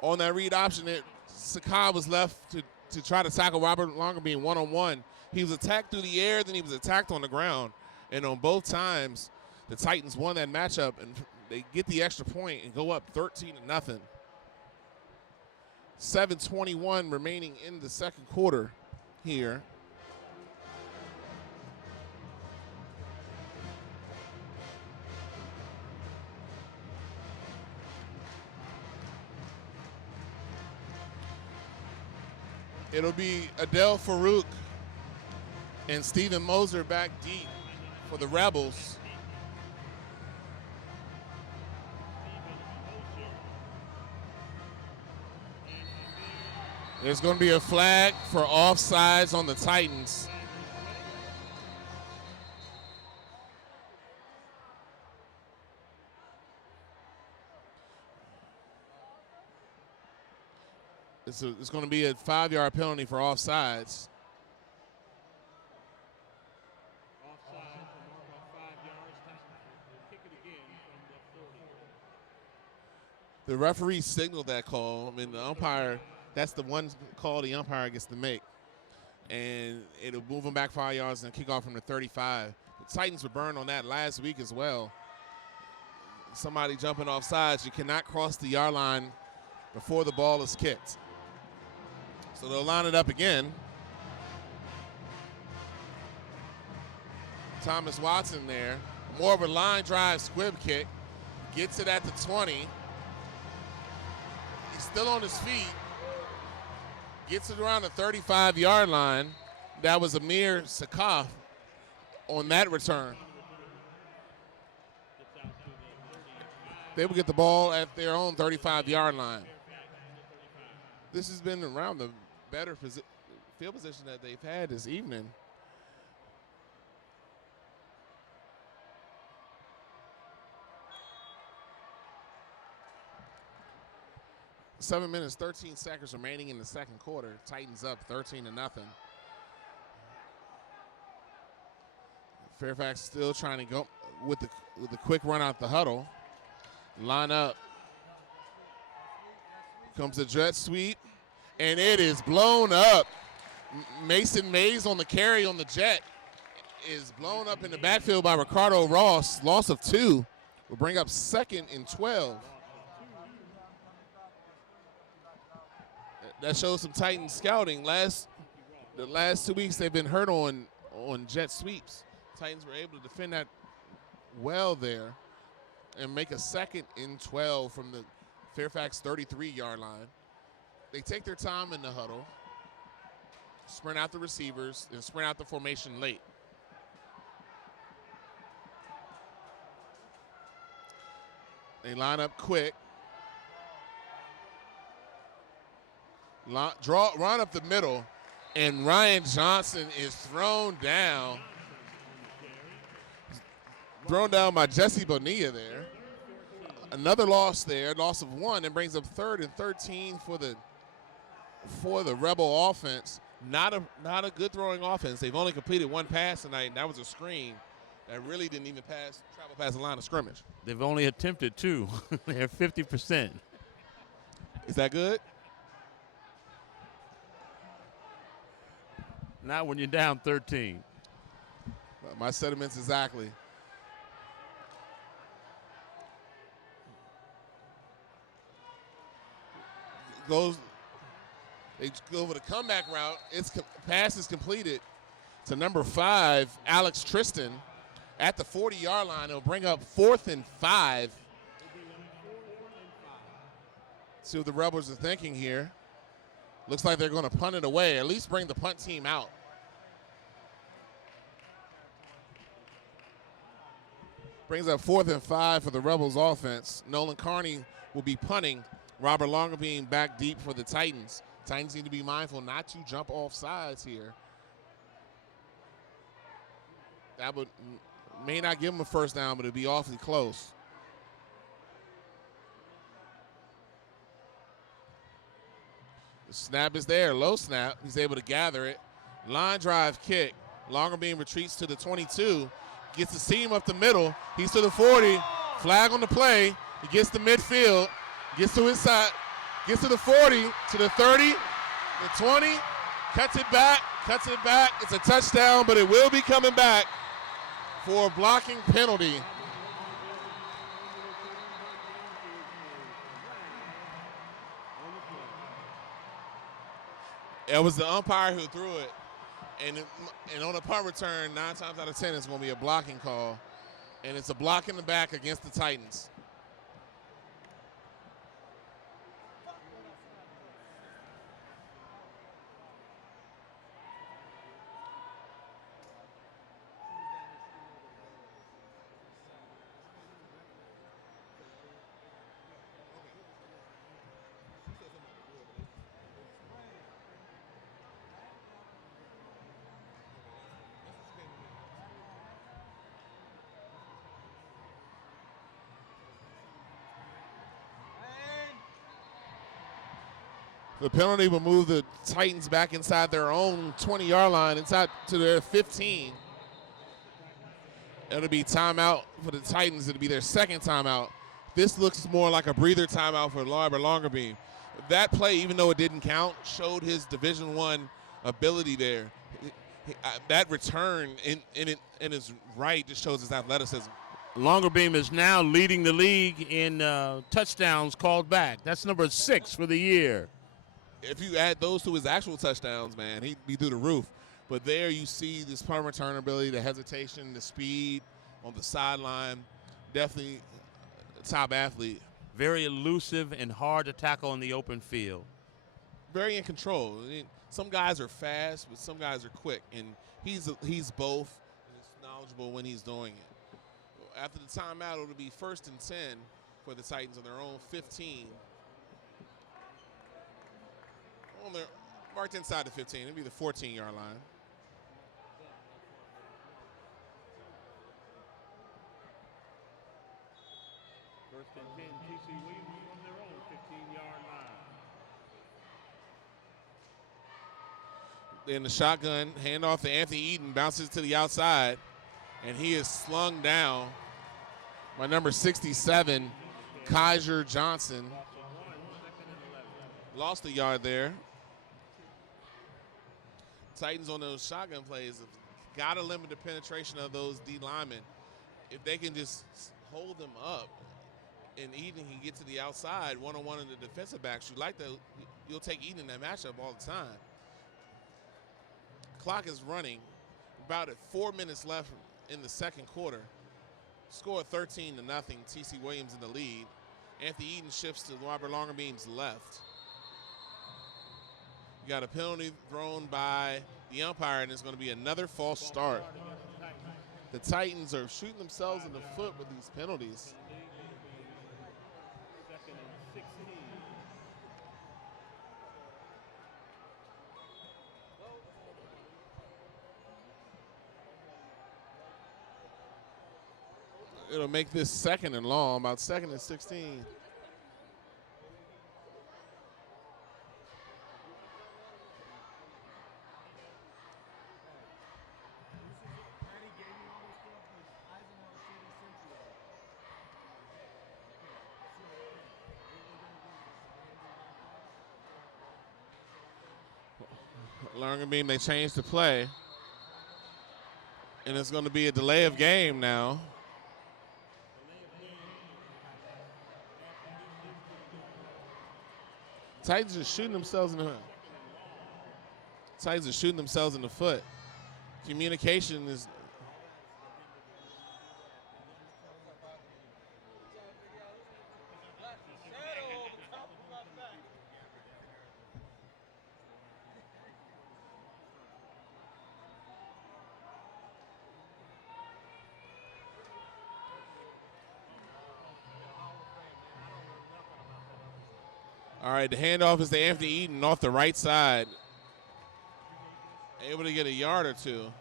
on that read option, Sakah was left to try to tackle Robert Longerbeam one-on-one. He was attacked through the air, then he was attacked on the ground. And on both times, the Titans won that matchup, and they get the extra point and go up 13-0. 7:21 remaining in the second quarter here. It'll be Adel Farouk and Steven Moser back deep for the Rebels. There's going to be a flag for offsides on the Titans. It's going to be a 5-yard penalty for offsides. The referee signaled that call. I mean, the umpire, that's the one call the umpire gets to make. And it'll move them back 5 yards and kick off from the 35. The Titans were burned on that last week as well. Somebody jumping off sides. You cannot cross the yard line before the ball is kicked. So they'll line it up again. Thomas Watson there. More of a line drive squib kick. Gets it at the 20. He's still on his feet. Gets it around the 35-yard line. That was Amir Sakah on that return. They will get the ball at their own 35-yard line. This has been around the better field position that they've had this evening. 7 minutes, 13 seconds remaining in the second quarter. Titans up 13-0. Fairfax still trying to go with the quick run out the huddle. Line up. Comes the jet sweep, and it is blown up. Mason Mays on the carry on the jet is blown up in the backfield by Ricardo Ross. Loss of 2 will bring up 2nd and 12. That shows some Titans scouting. The last 2 weeks they've been hurt on jet sweeps. Titans were able to defend that well there and make a 2nd and 12 from the Fairfax 33-yard line. They take their time in the huddle, sprint out the receivers, and sprint out the formation late. They line up quick. Run up the middle, and Ryan Johnson is thrown down. Thrown down by Jesse Bonilla there. Another loss there, loss of 1, and brings up 3rd and 13 for the Rebel offense. Not a good throwing offense. They've only completed 1 pass tonight, and that was a screen that really didn't even travel past the line of scrimmage. They've only attempted 2. They're 50%. Is that good? Not when you're down 13. My sentiments exactly. They go over the comeback route. Pass is completed to number 5, Alex Tristan, at the 40-yard line. It'll bring up 4th and 5. See what the Rebels are thinking here. Looks like they're going to punt it away, at least bring the punt team out. Brings up 4th and 5 for the Rebels offense. Nolan Carney will be punting. Robert Longerbeam back deep for the Titans. Titans need to be mindful not to jump off sides here. That may not give them a first down, but it'll be awfully close. The snap is there, low snap. He's able to gather it. Line drive kick. Longerbeam retreats to the 22. Gets the seam up the middle. He's to the 40. Flag on the play. He gets to midfield. Gets to his side. Gets to the 40, to the 30, the 20. Cuts it back. It's a touchdown, but it will be coming back for a blocking penalty. It was the umpire who threw it. And on a punt return, 9 times out of 10, it's going to be a blocking call. And it's a block in the back against the Titans. The penalty will move the Titans back inside their own 20-yard line, inside to their 15. It'll be timeout for the Titans. It'll be their 2nd timeout. This looks more like a breather timeout for Robert Longerbeam. That play, even though it didn't count, showed his Division I ability there. That return in his right just shows his athleticism. Longerbeam is now leading the league in touchdowns called back. That's number 6 for the year. If you add those to his actual touchdowns, man, he'd be through the roof. But there you see this punt return ability, the hesitation, the speed on the sideline. Definitely a top athlete. Very elusive and hard to tackle in the open field. Very in control. I mean, some guys are fast, but some guys are quick. And he's both, and he's knowledgeable when he's doing it. After the timeout, it'll be 1st and 10 for the Titans on their own 15. They're marked inside the 15. It'll be the 14-yard line. First and 10, TC Williams from their own 15-yard line. In the shotgun, handoff to Anthony Eaton, bounces to the outside, and he is slung down by number 67, Kaiser Johnson. Lost a yard there. Titans on those shotgun plays have got to limit the penetration of those D linemen. If they can just hold them up and Eden can get to the outside one-on-one in the defensive backs, you'll take Eden in that matchup all the time. Clock is running. About 4 minutes left in the second quarter. Score 13-0. TC Williams in the lead. Anthony Eden shifts to Robert Longerbeam's left. You got a penalty thrown by the umpire, and it's going to be another false start. The Titans are shooting themselves in the foot with these penalties. Second and 16. It'll make this second and long, about second and 16. Longerbeam, they changed the play. And it's going to be a delay of game now. Titans are shooting themselves in the foot. Communication is. All right, the handoff is to Anthony Eden off the right side. Able to get a yard or two.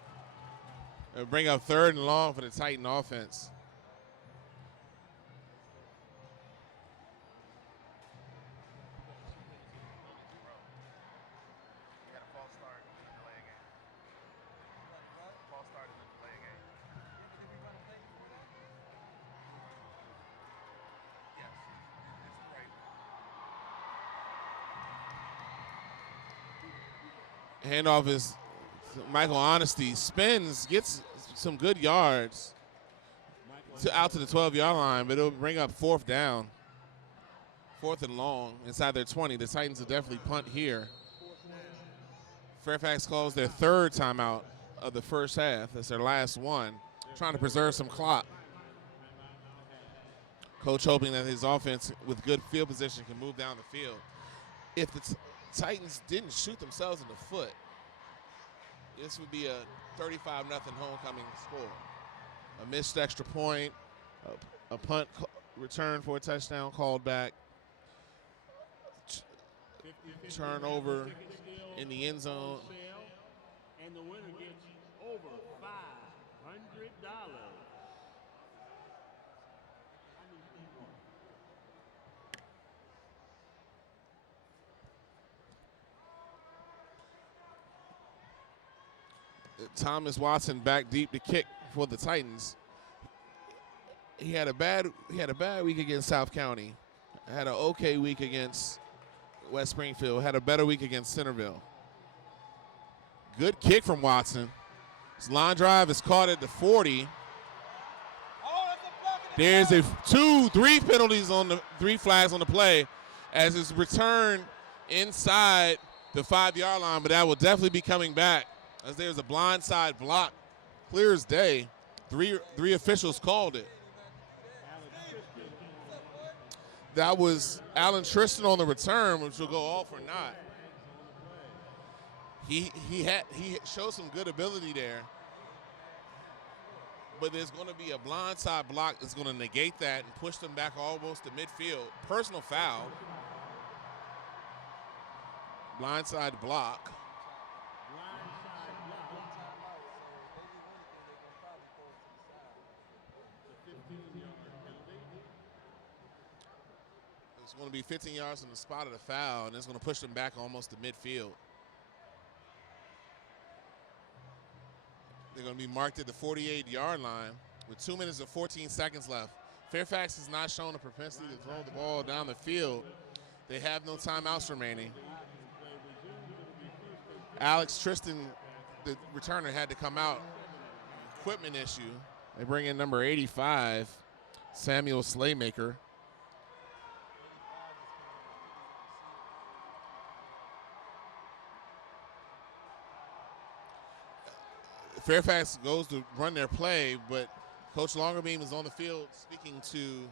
It'll bring up third and long for the Titan offense. Handoff is Michael Honesty. Spins, gets some good yards out to the 12-yard line, but it'll bring up fourth down. Fourth and long inside their 20. The Titans will definitely punt here. Fairfax calls their third timeout of the first half. That's their last one, trying to preserve some clock. Coach hoping that his offense with good field position can move down the field. If the Titans didn't shoot themselves in the foot, this would be a 35-0 homecoming score. A missed extra point, a punt return for a touchdown called back, turnover in the end zone. And the winner gets over $500. Thomas Watson back deep to kick for the Titans. He had a bad week against South County. Had an okay week against West Springfield. Had a better week against Centerville. Good kick from Watson. His line drive is caught at the 40. There's three flags on the play as it's returned inside the 5-yard line, but that will definitely be coming back. As there's a blindside block, clear as day. Three officials called it. That was Alan Tristan on the return, which will go off or not. He showed some good ability there, but there's going to be a blindside block that's going to negate that and push them back almost to midfield. Personal foul. Blindside block. It's going to be 15 yards from the spot of the foul, and it's going to push them back almost to midfield. They're going to be marked at the 48-yard line with 2 minutes and 14 seconds left. Fairfax has not shown a propensity to throw the ball down the field. They have no timeouts remaining. Alex Tristan, the returner, had to come out. Equipment issue. They bring in number 85, Samuel Slaymaker. Fairfax goes to run their play, but Coach Longerbeam is on the field speaking to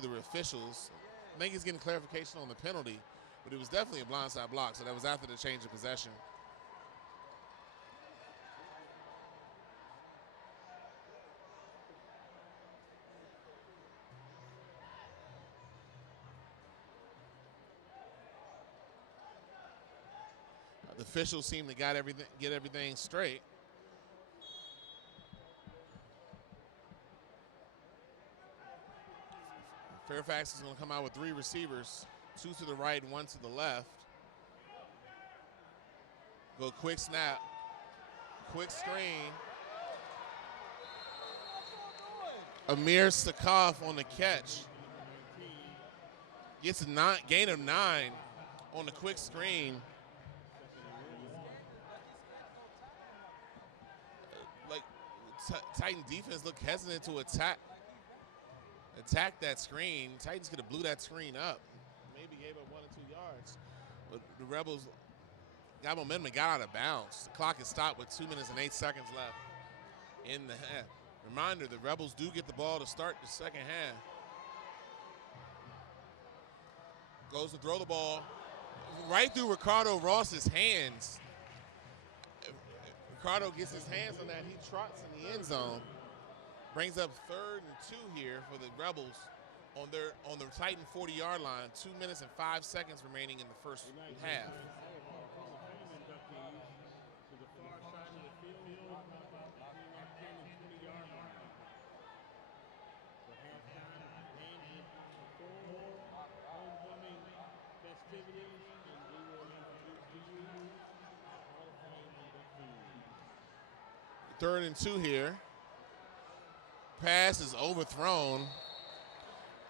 the officials. I think he's getting clarification on the penalty, but it was definitely a blindside block, so that was after the change of possession. The officials seem to get everything straight. Fairfax is going to come out with 3 receivers, 2 to the right, 1 to the left. Go quick snap, quick screen. Amir Sakaf on the catch. Gets a gain of 9 on the quick screen. Titan defense looked hesitant to attack that screen. Titans could have blew that screen up. Maybe gave up 1 or 2 yards. But the Rebels got momentum and got out of bounds. The clock is stopped with 2 minutes and 8 seconds left in the half. Reminder, the Rebels do get the ball to start the second half. Goes to throw the ball right through Ricardo Ross's hands. Ricardo gets his hands on that. He trots in the end zone. Brings up 3rd and 2 here for the Rebels on the Titan 40-yard line. 2 minutes and 5 seconds remaining in the first half. Third and 2 here. Pass is overthrown.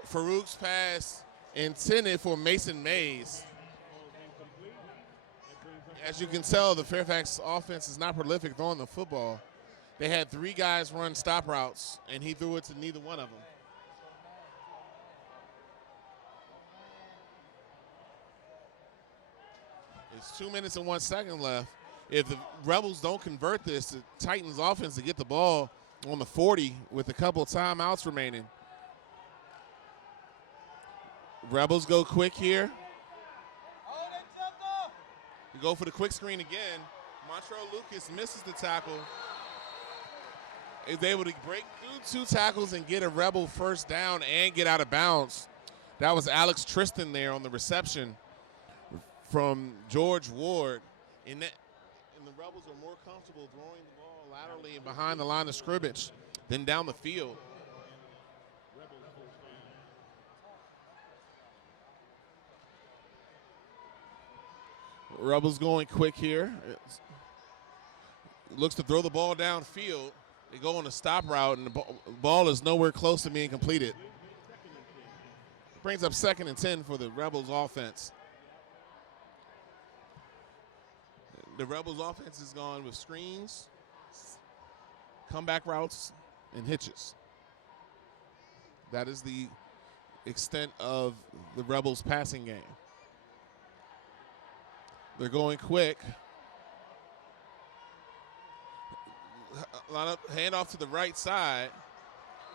Farouk's pass intended for Mason Mays. As you can tell, the Fairfax offense is not prolific throwing the football. They had 3 guys run stop routes, and he threw it to neither one of them. It's 2 minutes and 1 second left. If the Rebels don't convert this, the Titans offense to get the ball on the 40 with a couple timeouts remaining. Rebels go quick here. We go for the quick screen again. Montrell Lucas misses the tackle. Is able to break through 2 tackles and get a Rebel first down and get out of bounds. That was Alex Tristan there on the reception from George Ward. And the Rebels are more comfortable throwing the ball laterally and behind the line of scrimmage than down the field. Rebels going quick here. Looks to throw the ball downfield. They go on a stop route, and the ball is nowhere close to being completed. Brings up 2nd and 10 for the Rebels offense. The Rebels offense is gone with screens, comeback routes, and hitches. That is the extent of the Rebels passing game. They're going quick. Line up, hand off to the right side.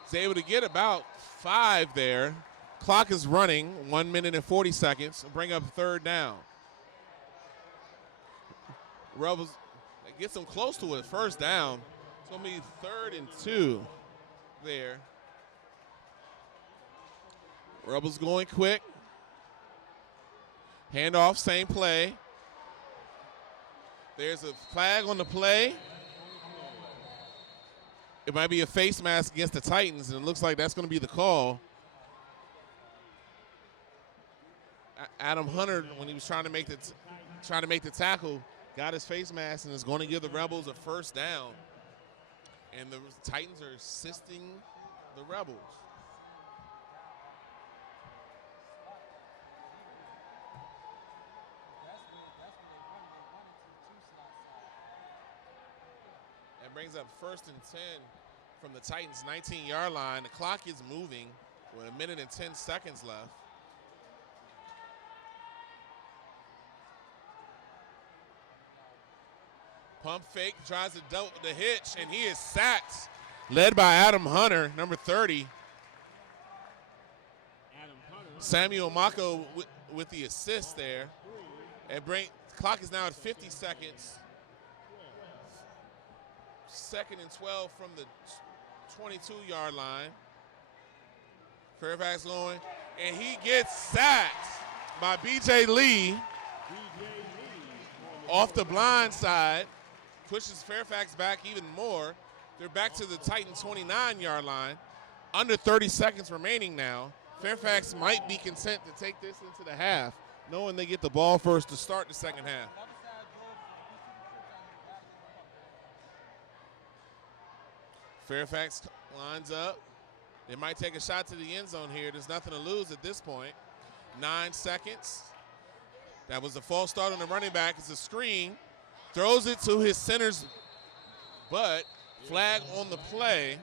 He's able to get about 5 there. Clock is running, 1 minute and 40 seconds. Bring up 3rd down. Rebels gets them close to it. First down. It's going to be 3rd and 2 there. Rebels going quick. Handoff, same play. There's a flag on the play. It might be a face mask against the Titans, and it looks like that's going to be the call. Adam Hunter, when he was trying to make the tackle, got his face mask and is going to give the Rebels a first down. And the Titans are assisting the Rebels. That brings up 1st and 10 from the Titans' 19-yard line. The clock is moving with 1 minute and 10 seconds left. Pump fake, tries to double the hitch, and he is sacked. Led by Adam Hunter, number 30. Samuel Mako with the assist there. And clock is now at 50 seconds. 2nd and 12 from the 22-yard line. Fairfax going, and he gets sacked by B.J. Lee off the blind side. Pushes Fairfax back even more. They're back to the Titans' 29-yard line. Under 30 seconds remaining now. Fairfax might be content to take this into the half, knowing they get the ball first to start the second half. Fairfax lines up. They might take a shot to the end zone here. There's nothing to lose at this point. 9 seconds. That was a false start on the running back. It's a screen. Throws it to his center's butt. Flag on the play.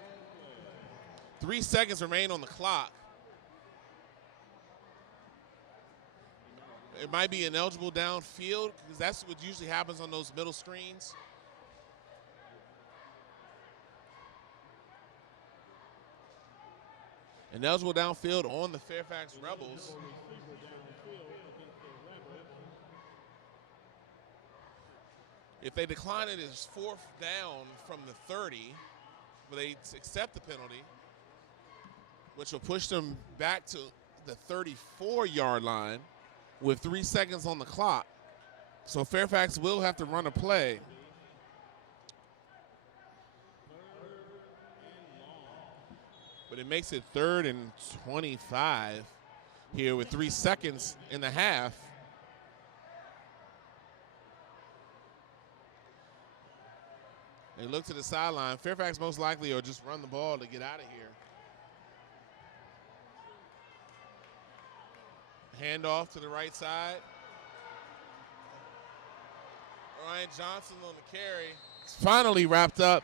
3 seconds remain on the clock. It might be ineligible downfield because that's what usually happens on those middle screens. Ineligible downfield on the Fairfax Rebels. If they decline it, it's 4th down from the 30, but they accept the penalty, which will push them back to the 34-yard line with 3 seconds on the clock. So Fairfax will have to run a play. But it makes it 3rd and 25 here with 3 seconds in the half. They look to the sideline. Fairfax most likely will just run the ball to get out of here. Handoff to the right side. Ryan Johnson on the carry. It's finally wrapped up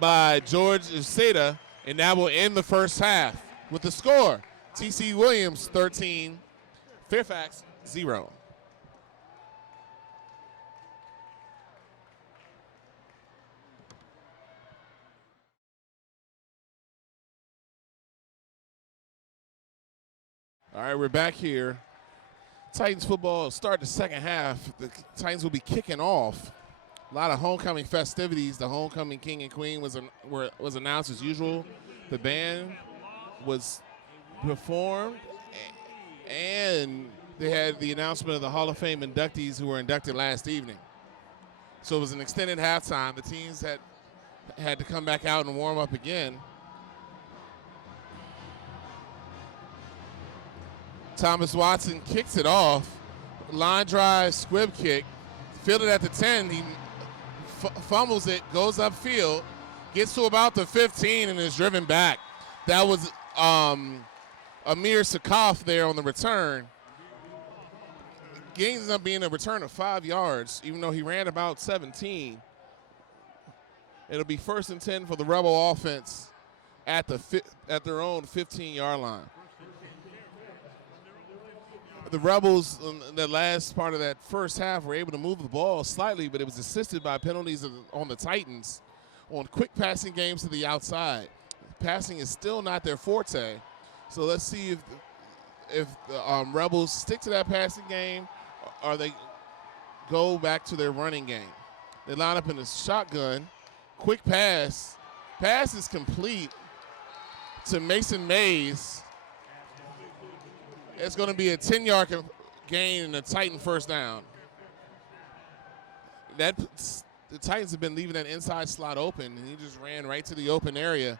by George Uceda, and that will end the first half with the score. T.C. Williams 13, Fairfax 0. All right, we're back here. Titans football start the second half. The Titans will be kicking off. A lot of homecoming festivities. The homecoming king and queen was announced as usual. The band was performed, and they had the announcement of the Hall of Fame inductees who were inducted last evening. So it was an extended halftime. The teams had to come back out and warm up again. Thomas Watson kicks it off. Line drive, squib kick. Fielded at the 10. He fumbles it, goes upfield, gets to about the 15, and is driven back. That was Amir Sakoff there on the return. Gains up being a return of 5 yards, even though he ran about 17. It'll be 1st and 10 for the Rebel offense at their own 15-yard line. The Rebels, in the last part of that first half, were able to move the ball slightly, but it was assisted by penalties on the Titans on quick passing games to the outside. Passing is still not their forte, so let's see if the Rebels stick to that passing game or they go back to their running game. They line up in a shotgun, quick pass. Pass is complete to Mason Mays. It's going to be a 10-yard gain and a Titan first down. The Titans have been leaving that inside slot open, and he just ran right to the open area.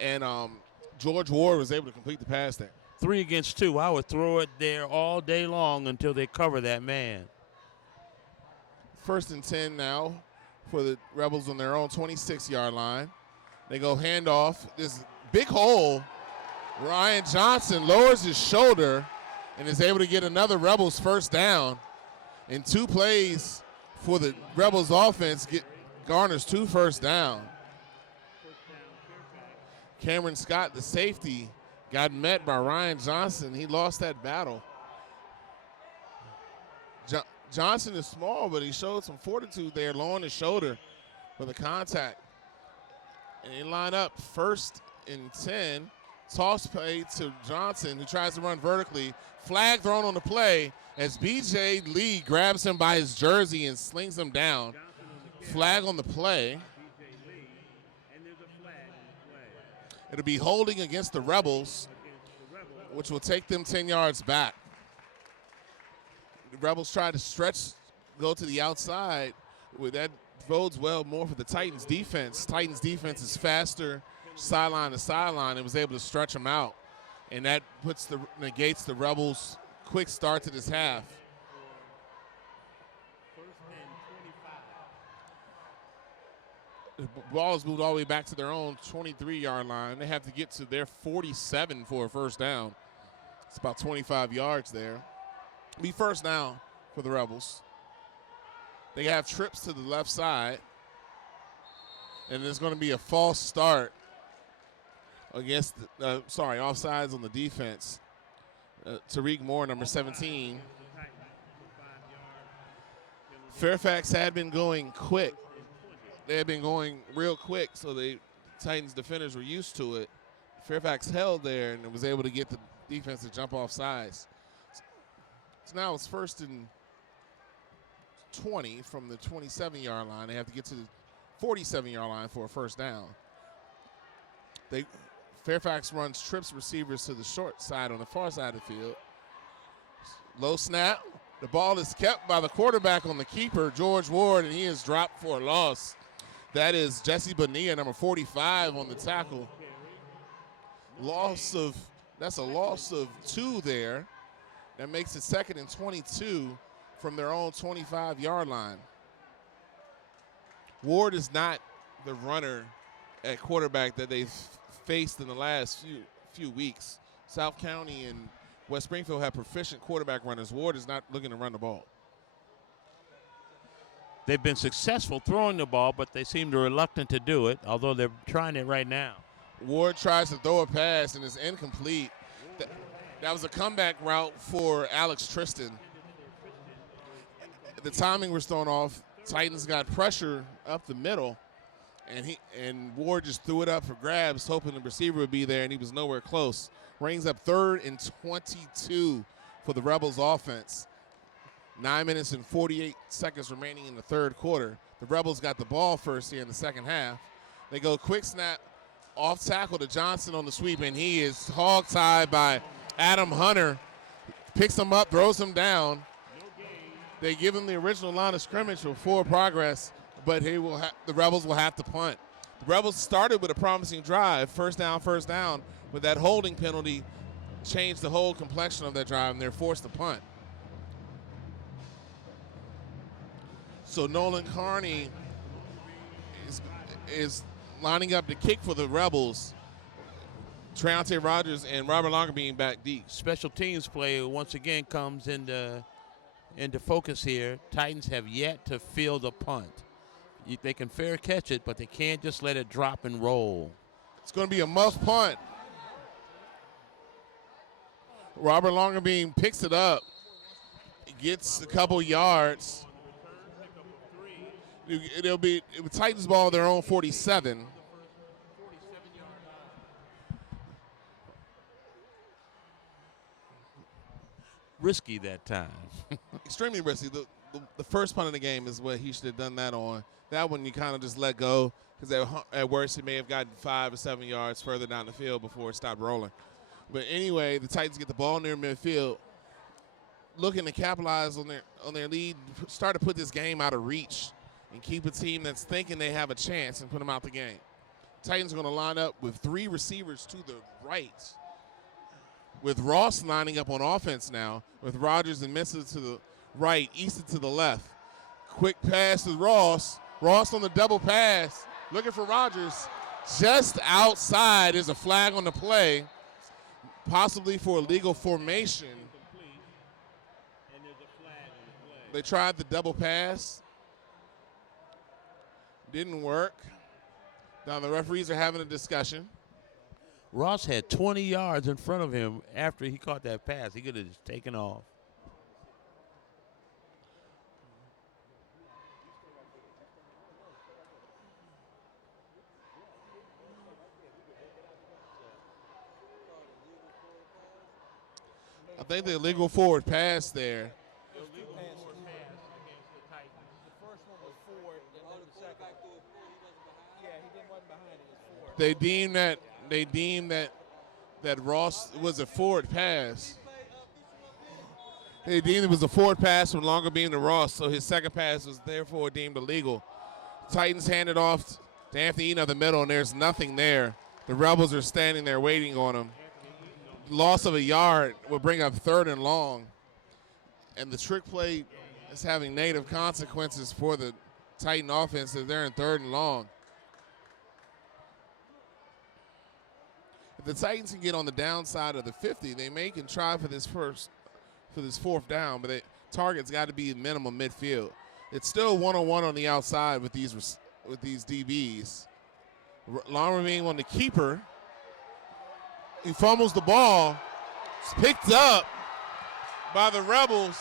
And George Ward was able to complete the pass there. 3 against 2. I would throw it there all day long until they cover that man. First and 10 now for the Rebels on their own 26-yard line. They go handoff. This big hole. Ryan Johnson lowers his shoulder and is able to get another Rebels first down. In 2 plays for the Rebels offense, garners 2 first down. Cameron Scott, the safety, got met by Ryan Johnson. He lost that battle. Johnson is small, but he showed some fortitude there, lowering his shoulder for the contact. And they line up first and 10. Toss play to Johnson, who tries to run vertically. Flag thrown on the play as B.J. Lee grabs him by his jersey and slings him down. Flag on the play. It'll be holding against the Rebels, which will take them 10 yards back. The Rebels try to stretch, go to the outside. That bodes well more for the Titans defense. Titans defense is faster sideline to sideline and was able to stretch them out. And that negates the Rebels' quick start to this half. The ball is moved all the way back to their own 23-yard line. They have to get to their 47 for a first down. It's about 25 yards there. Be first down for the Rebels. They have trips to the left side. And there's going to be a false start against, offsides on the defense. Tariq Moore, number 17. Fairfax had been going quick. They had been going real quick, so the Titans defenders were used to it. Fairfax held there and was able to get the defense to jump off sides. So now it's first and 20 from the 27-yard line. They have to get to the 47-yard line for a first down. Fairfax runs trips receivers to the short side on the far side of the field. Low snap. The ball is kept by the quarterback on the keeper, George Ward, and he is dropped for a loss. That is Jesse Bonilla, number 45, on the tackle. That's a loss of 2 there. That makes it second and 22 from their own 25-yard line. Ward is not the runner at quarterback that they've faced in the last few weeks. South County and West Springfield have proficient quarterback runners. Ward is not looking to run the ball. They've been successful throwing the ball, but they seem reluctant to do it, although they're trying it right now. Ward tries to throw a pass and is incomplete. That was a comeback route for Alex Tristan. The timing was thrown off. Titans got pressure up the middle, and Ward just threw it up for grabs, hoping the receiver would be there, and he was nowhere close. Brings up 3rd and 22 for the Rebels offense. 9 minutes and 48 seconds remaining in the third quarter. The Rebels got the ball first here in the second half. They go quick snap, off tackle to Johnson on the sweep, and he is hog-tied by Adam Hunter. Picks him up, throws him down. They give him the original line of scrimmage for forward progress, but the Rebels will have to punt. The Rebels started with a promising drive, first down, but that holding penalty changed the whole complexion of that drive, and they're forced to punt. So Nolan Carney is lining up to kick for the Rebels. Treontae Rogers and Robert Longerbeam back deep. Special teams play once again comes into focus here. Titans have yet to field a punt. They can fair catch it, but they can't just let it drop and roll. It's going to be a muff punt. Robert Longerbeam picks it up. Gets a couple yards. It'll be Titans ball their own 47. Risky that time. Extremely risky. The first punt of the game is what he should have done that on. That one you kind of just let go because at worst he may have gotten 5 or 7 yards further down the field before it stopped rolling. But anyway, the Titans get the ball near midfield, looking to capitalize on their lead, start to put this game out of reach and keep a team that's thinking they have a chance and put them out the game. Titans are going to line up with 3 receivers to the right, with Ross lining up on offense now, with Rogers and Mensah to the right, Easton to the left. Quick pass to Ross. Ross on the double pass, looking for Rogers. Just outside is a flag on the play, possibly for illegal formation. Incomplete. And there's a flag on the play. They tried the double pass. Didn't work. Now the referees are having a discussion. Ross had 20 yards in front of him after he caught that pass. He could have just taken off. I think the illegal forward pass there. Illegal forward pass against the Titans. The first one was Ford, and then the second. Yeah, he wasn't behind it. It was Ford. They deemed that Ross was a forward pass. They deemed it was a forward pass from longer being to Ross, so his second pass was therefore deemed illegal. Titans handed off to Anthony Eaton of the middle, and there's nothing there. The Rebels are standing there waiting on him. Loss of a yard will bring up 3rd and long. And the trick play is having negative consequences for the Titan offense as they're in 3rd and long. If the Titans can get on the downside of the 50, they may can try for this 4th down, but target's got to be minimum midfield. It's still 1-on-1 on the outside with these DBs. Long remaining on the keeper. He fumbles the ball. It's picked up by the Rebels.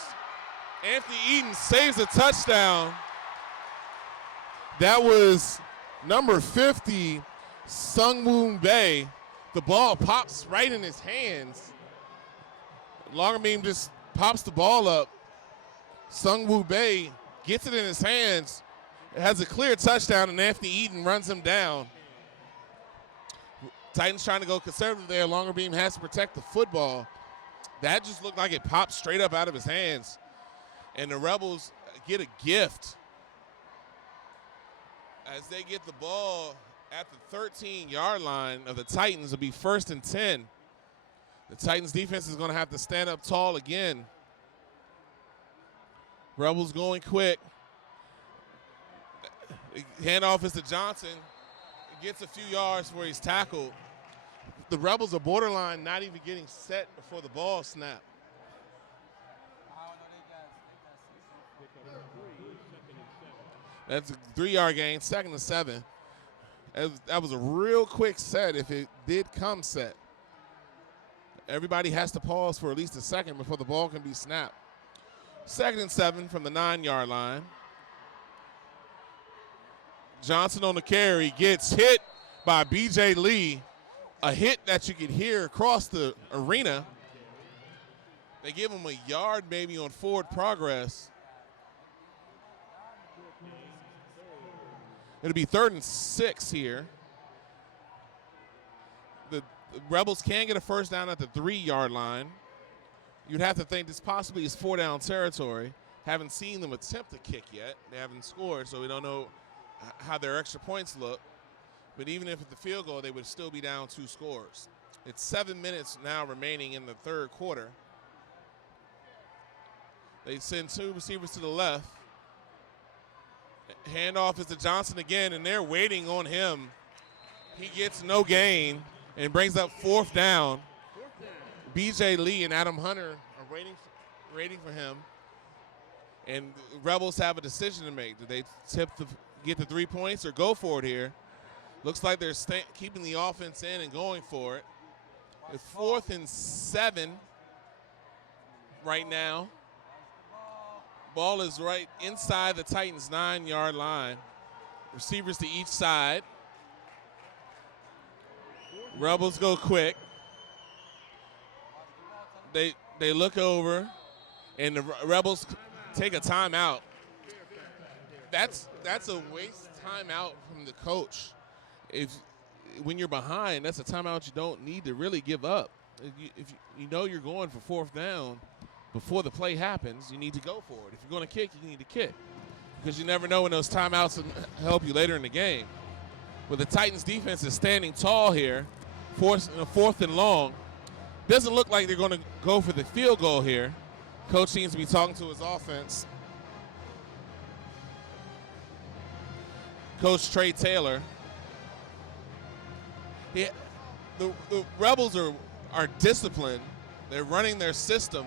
Anthony Eaton saves a touchdown. That was number 50, Sungwoon Bae. The ball pops right in his hands. Longerbeam just pops the ball up. Sungwoo Bae gets it in his hands. It has a clear touchdown, and Anthony Eaton runs him down. Titans trying to go conservative there. Longerbeam has to protect the football. That just looked like it popped straight up out of his hands. And the Rebels get a gift as they get the ball at the 13-yard line of the Titans. It'll be 1st and 10. The Titans defense is going to have to stand up tall again. Rebels going quick. Handoff is to Johnson. He gets a few yards where he's tackled. The Rebels are borderline not even getting set before the ball snap. That's a 3-yard gain, 2nd and 7. That was a real quick set if it did come set. Everybody has to pause for at least a second before the ball can be snapped. 2nd and 7 from the 9-yard line. Johnson on the carry gets hit by B.J. Lee. A hit that you could hear across the arena. They give him a yard maybe on forward progress. It'll be 3rd and 6 here. The Rebels can get a 1st down at the 3-yard line. You'd have to think this possibly is 4-down territory. Haven't seen them attempt to kick yet. They haven't scored, so we don't know how their extra points look. But even if it's the field goal, they would still be down 2 scores. It's 7 minutes now remaining in the 3rd quarter. They send 2 receivers to the left. Handoff is to Johnson again, and they're waiting on him. He gets no gain and brings up 4th down. B.J. Lee and Adam Hunter are waiting for him. And the Rebels have a decision to make. Do they get the 3 points or go for it here? Looks like they're keeping the offense in and going for it. It's 4th and 7 right now. Ball is right inside the Titans' 9-yard line. Receivers to each side. Rebels go quick. They look over, and the Rebels take a timeout. That's a waste timeout from the coach. When you're behind, that's a timeout you don't need to really give up. If you know you're going for 4th down before the play happens, you need to go for it. If you're going to kick, you need to kick because you never know when those timeouts will help you later in the game. But the Titans defense is standing tall here, 4th and long. Doesn't look like they're going to go for the field goal here. Coach seems to be talking to his offense. Coach Trey Taylor. The Rebels are disciplined. They're running their system.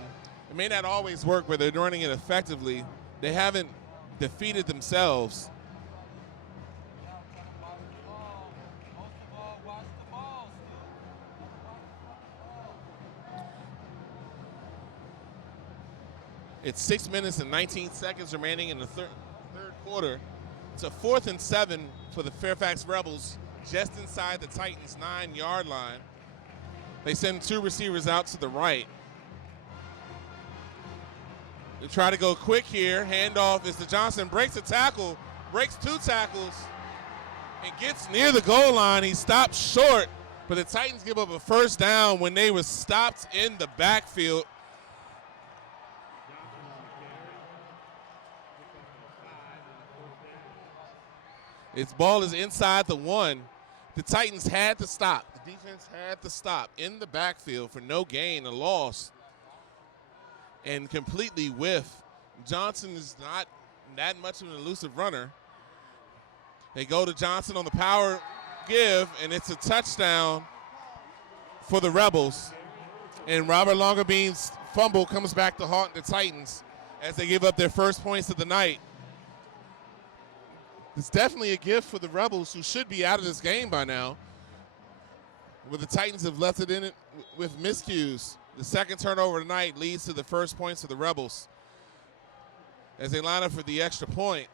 It may not always work, but they're running it effectively. They haven't defeated themselves. It's 6 minutes and 19 seconds remaining in the third quarter. It's a 4th and 7 for the Fairfax Rebels, just inside the Titans' 9-yard line. They send 2 receivers out to the right. They try to go quick here. Handoff is to Johnson. Breaks a tackle, breaks 2 tackles, and gets near the goal line. He stops short, but the Titans give up a first down when they were stopped in the backfield. Its ball is inside the 1. The Titans had to stop. The defense had to stop in the backfield for no gain, a loss, and completely whiff. Johnson is not that much of an elusive runner. They go to Johnson on the power give, and it's a touchdown for the Rebels. And Robert Longerbeam's fumble comes back to haunt the Titans as they give up their first points of the night. It's definitely a gift for the Rebels, who should be out of this game by now, where the Titans have left it in it with miscues. The second turnover tonight leads to the first points for the Rebels. As they line up for the extra point,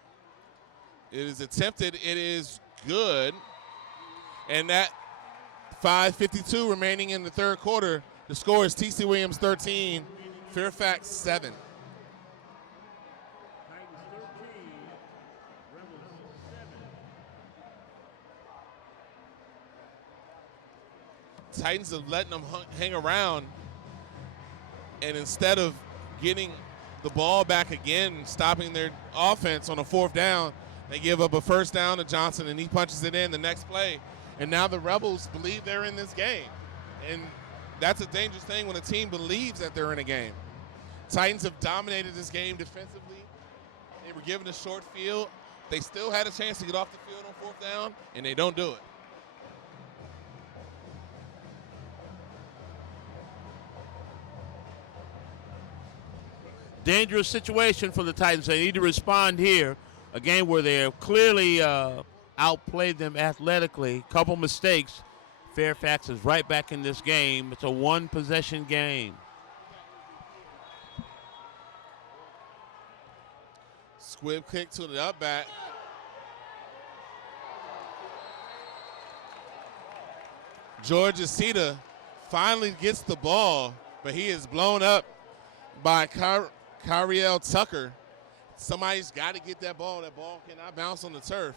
it is attempted, it is good, and that 5:52 remaining in the third quarter. The score is T.C. Williams 13, Fairfax 7. Titans are letting them hang around, and instead of getting the ball back again, stopping their offense on a 4th down, they give up a first down to Johnson, and he punches it in the next play. And now the Rebels believe they're in this game. And that's a dangerous thing when a team believes that they're in a game. Titans have dominated this game defensively. They were given a short field. They still had a chance to get off the field on 4th down, and they don't do it. Dangerous situation for the Titans. They need to respond here. A game where they have clearly outplayed them athletically. Couple mistakes. Fairfax is right back in this game. It's a 1-possession game. Squib kick to the up back. George Acita finally gets the ball, but he is blown up by Kyriel Tucker. Somebody's got to get that ball. That ball cannot bounce on the turf.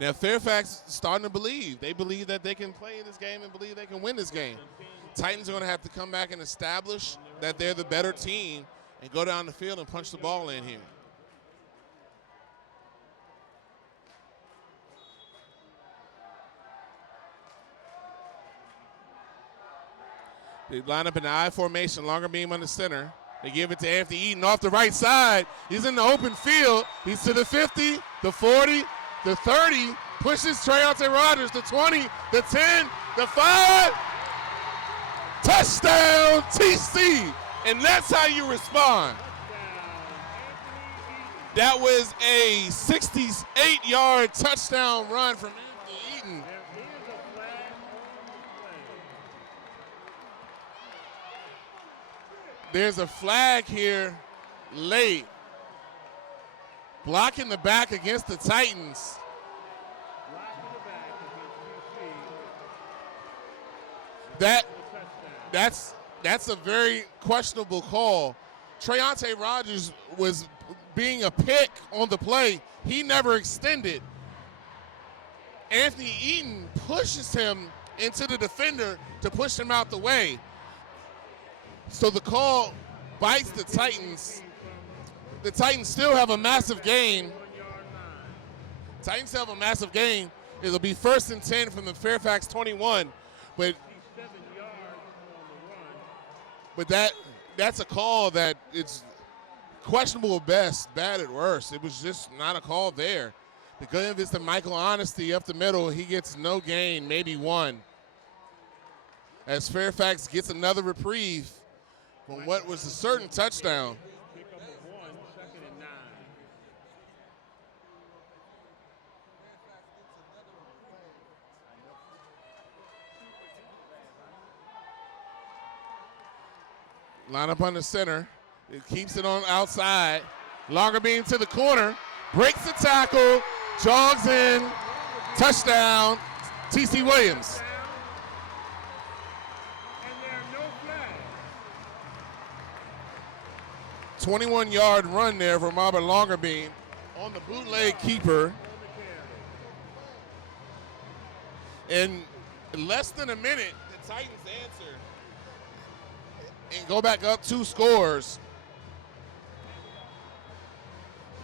Now, Fairfax is starting to believe. They believe that they can play in this game and believe they can win this game. Titans are going to have to come back and establish that they're the better team and go down the field and punch the ball in here. They line up in the I formation, Longerbeam on the center. They give it to Anthony Eaton off the right side. He's in the open field. He's to the 50, the 40, the 30, pushes Treonte Rogers, the 20, the 10, the 5. Touchdown, TC. And that's how you respond. That was a 68-yard touchdown run from Anthony Eaton. There's a flag here late. Blocking the back against the Titans. That's a very questionable call. Treonte Rogers was being a pick on the play. He never extended. Anthony Eaton pushes him into the defender to push him out the way. So the call bites the Titans. The Titans still have a massive gain. Titans have a massive gain. It'll be 1st and 10 from the Fairfax 21. But that's a call that it's questionable at best, bad at worst. It was just not a call there. The good is to Michael Honesty up the middle. He gets no gain, maybe one. As Fairfax gets another reprieve from what was a certain touchdown. Pickup of 1, 2nd and 9. Line up on the center. It keeps it on outside. Longer beam to the corner. Breaks the tackle. Jogs in. Touchdown. T.C. Williams. And there are no flags. 21-yard run there from Robert Longerbeam on the bootleg keeper. In less than a minute, the Titans answer and go back up 2 scores.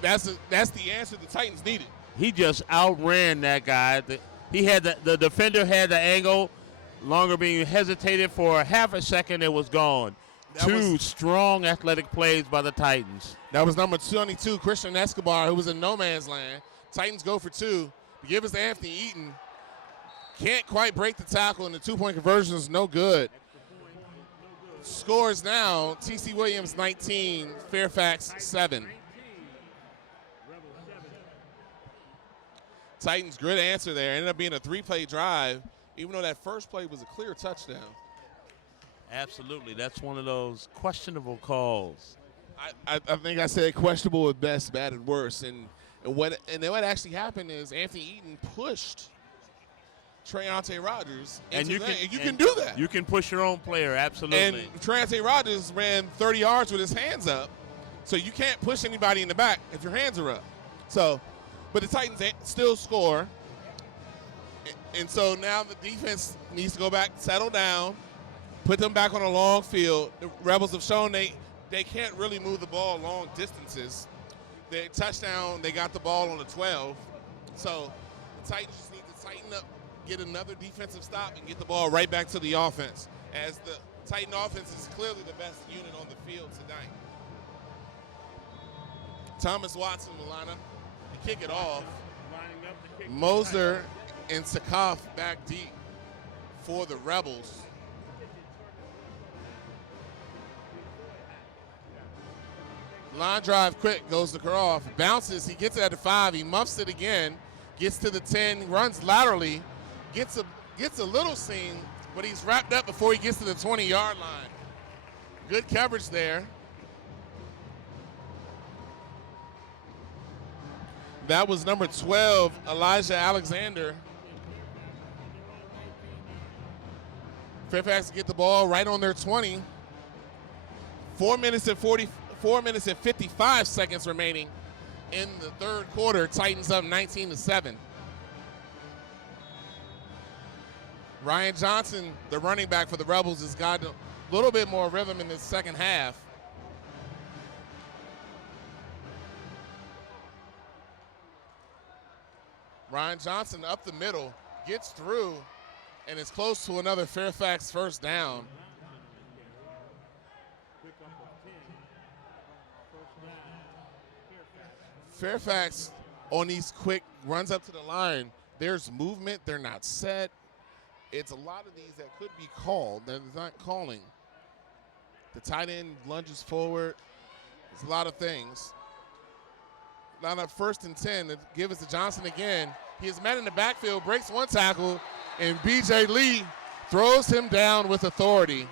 That's the answer the Titans needed. He just outran that guy. He had the defender had the angle. Longerbeam hesitated for half a second. It was gone. Two strong athletic plays by the Titans. That was number 22, Christian Escobar, who was in no man's land. Titans go for 2. Give us to Anthony Eaton. Can't quite break the tackle, and the 2-point conversion is no good. Scores now, T.C. Williams 19, Fairfax 7. Titans, good answer there. Ended up being a 3-play drive, even though that first play was a clear touchdown. Absolutely. That's one of those questionable calls. I think I said questionable at best, bad at worst. And what actually happened is Anthony Eaton pushed Treontae Rogers. And you can do that. You can push your own player, absolutely. And Treontae Rogers ran 30 yards with his hands up. So you can't push anybody in the back if your hands are up. But the Titans still score. And so now the defense needs to go back, settle down, put them back on a long field. The Rebels have shown they can't really move the ball long distances. Their touchdown, they got the ball on the 12. So the Titans just need to tighten up, get another defensive stop, and get the ball right back to the offense, as the Titan offense is clearly the best unit on the field tonight. Thomas Watson will line up to kick it off. Moser and Sakoff back deep for the Rebels. Line drive quick, goes to Karoff, bounces, he gets it at the 5, he muffs it again, gets to the 10, runs laterally, gets a little seam, but he's wrapped up before he gets to the 20-yard line. Good coverage there. That was number 12, Elijah Alexander. Fairfax get the ball right on their 20. 4 minutes and 55 seconds remaining in the third quarter. Titans up 19-7. Ryan Johnson, the running back for the Rebels, has got a little bit more rhythm in the second half. Ryan Johnson up the middle, gets through, and is close to another Fairfax first down. Fairfax on these quick runs up to the line. There's movement. They're not set. It's a lot of these that could be called. They're not calling. The tight end lunges forward. There's a lot of things. Line up 1st and 10. Give us to Johnson again. He is met in the backfield, breaks one tackle, and B.J. Lee throws him down with authority.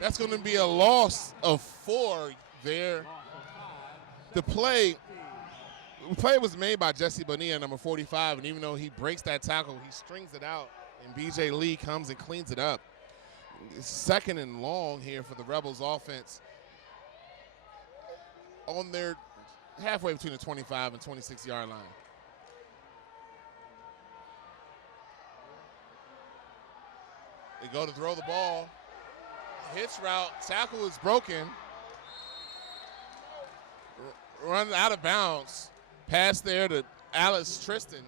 That's going to be a loss of 4 there. The play was made by Jesse Bonilla, number 45, and even though he breaks that tackle, he strings it out, and B.J. Lee comes and cleans it up. It's 2nd and long here for the Rebels offense on their halfway between the 25 and 26-yard line. They go to throw the ball. Hitch route, tackle is broken. Run out of bounds. Pass there to Alice Tristan,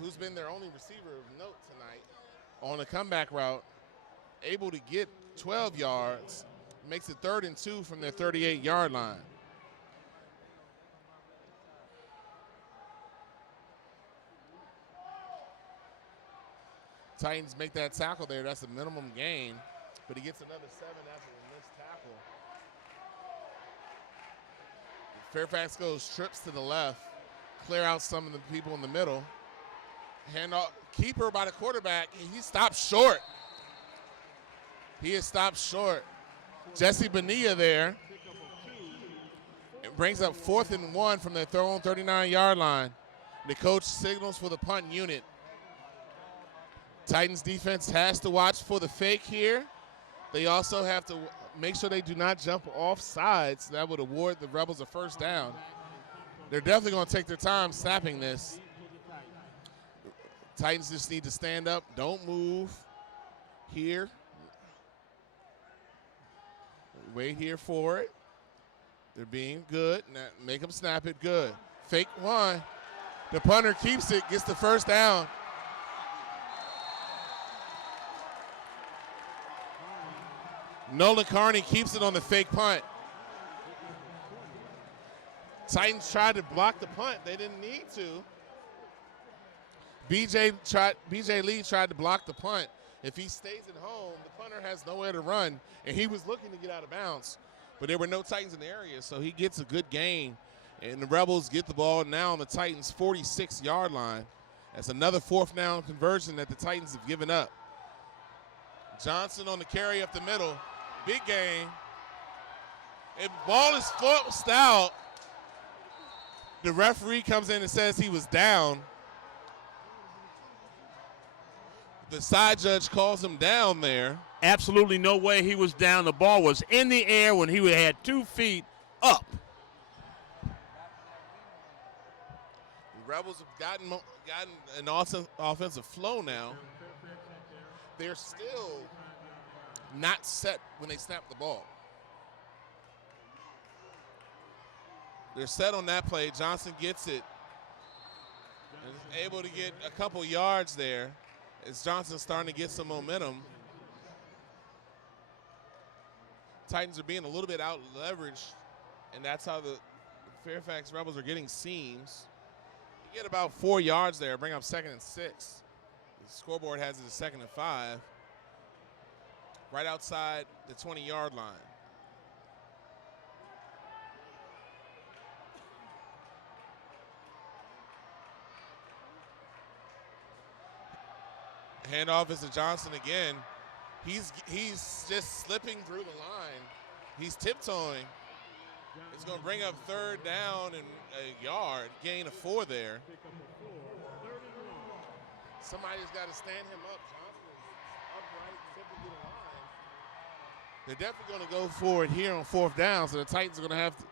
who's been their only receiver of note tonight on a comeback route. Able to get 12 yards. Makes it 3rd and 2 from their 38-yard line. Titans make that tackle there. That's a minimum gain, but he gets another 7 after the missed tackle. Fairfax goes, trips to the left, clear out some of the people in the middle. Hand off, keeper by the quarterback. He stopped short. He is stopped short. Jesse Bonilla there. It brings up 4th and 1 from their own 39-yard line. The coach signals for the punt unit. Titans defense has to watch for the fake here. They also have to make sure they do not jump off sides. That would award the Rebels a first down. They're definitely going to take their time snapping this. Titans just need to stand up. Don't move here. Wait here for it. They're being good. Now make them snap it. Good. Fake one. The punter keeps it, gets the first down. Nolan Carney keeps it on the fake punt. Titans tried to block the punt. They didn't need to. BJ Lee tried to block the punt. If he stays at home, the punter has nowhere to run, and he was looking to get out of bounds. But there were no Titans in the area, so he gets a good gain. And the Rebels get the ball now on the Titans' 46-yard line. That's another 4th down conversion that the Titans have given up. Johnson on the carry up the middle. Big game. If ball is forced out, the referee comes in and says he was down. The side judge calls him down there. Absolutely no way he was down. The ball was in the air when he had 2 feet up. The Rebels have gotten an offensive flow now. They're still not set when they snap the ball. They're set on that play. Johnson gets it and is able to get a couple yards there as Johnson's starting to get some momentum. Titans are being a little bit out leveraged, and that's how the Fairfax Rebels are getting seams. You get about 4 yards there, bring up 2nd and 6. The scoreboard has it as 2nd and 5. Right outside the 20-yard line. Handoff is to Johnson again. He's just slipping through the line. He's tiptoeing. It's going to bring up 3rd down and a yard, gain of 4 there. Somebody's got to stand him up. Johnson is upright, tipping through the line. They're definitely going to go for it here on 4th down, so the Titans are going to have to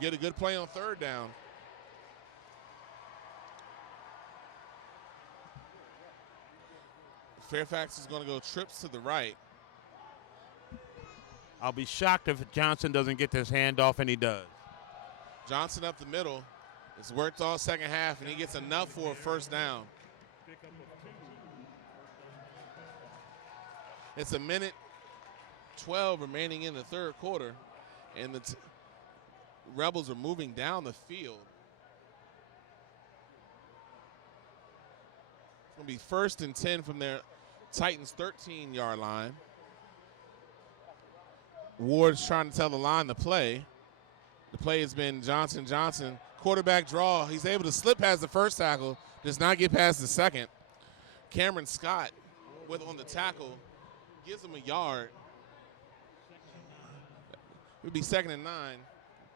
get a good play on 3rd down. Fairfax is going to go trips to the right. I'll be shocked if Johnson doesn't get this handoff, and he does. Johnson up the middle. It's worked all second half, and he gets enough for a first down. It's a minute 12 remaining in the 3rd quarter, and the Rebels are moving down the field. It's going to be 1st and 10 from their Titans 13-yard line. Ward's trying to tell the line to play. The play has been Johnson. Quarterback draw. He's able to slip past the first tackle, does not get past the second. Cameron Scott on the tackle gives him a yard. It would be 2nd and 9.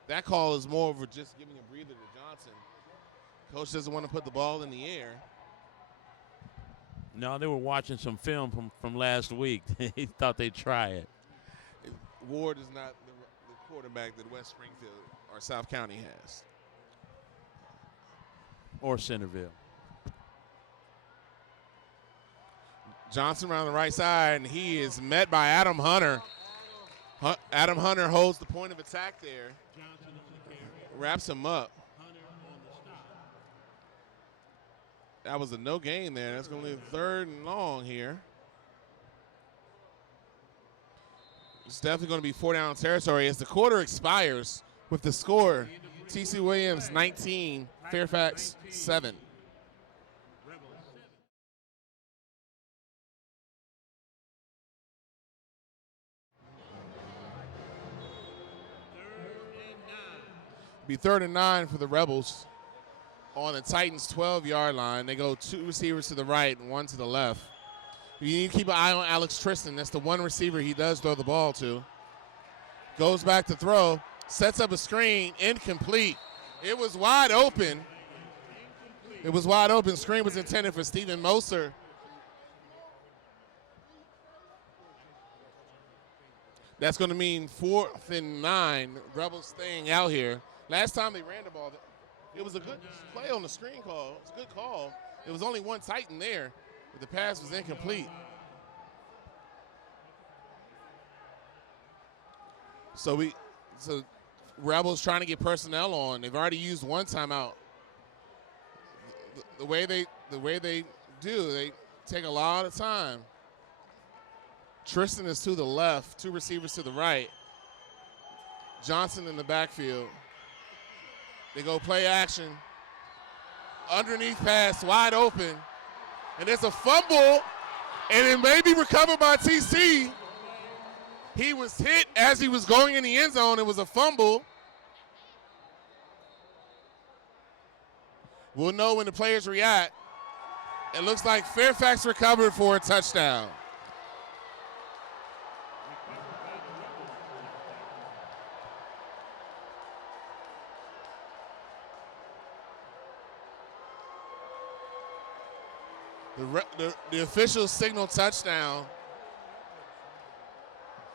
That call is more of just giving a breather to Johnson. Coach doesn't want to put the ball in the air. No, they were watching some film from last week. He thought they'd try it. Ward is not the quarterback that West Springfield or South County has. Or Centerville. Johnson around the right side, and he is met by Adam Hunter. Adam Hunter holds the point of attack there. Wraps him up. That was a no gain there. That's going to leave 3rd and long here. It's definitely going to be 4 down territory as the quarter expires with the score. TC Williams 19, Fairfax 7. Be 3rd and 9 for the Rebels on the Titans' 12-yard line. They go 2 receivers to the right and 1 to the left. You need to keep an eye on Alex Tristan. That's the one receiver he does throw the ball to. Goes back to throw, sets up a screen, incomplete. It was wide open. It was wide open. Screen was intended for Steven Moser. That's going to mean 4th and 9. Rebels staying out here. Last time they ran the ball, it was a good play on the screen call. It was a good call. It was only one Titan there, but the pass was incomplete. So Rebels trying to get personnel on. They've already used one timeout. The way they do, they take a lot of time. Tristan is to the left, 2 receivers to the right. Johnson in the backfield. They go play action. Underneath pass, wide open. And there's a fumble, and it may be recovered by TC. He was hit as he was going in the end zone. It was a fumble. We'll know when the players react. It looks like Fairfax recovered for a touchdown. The officials signal touchdown.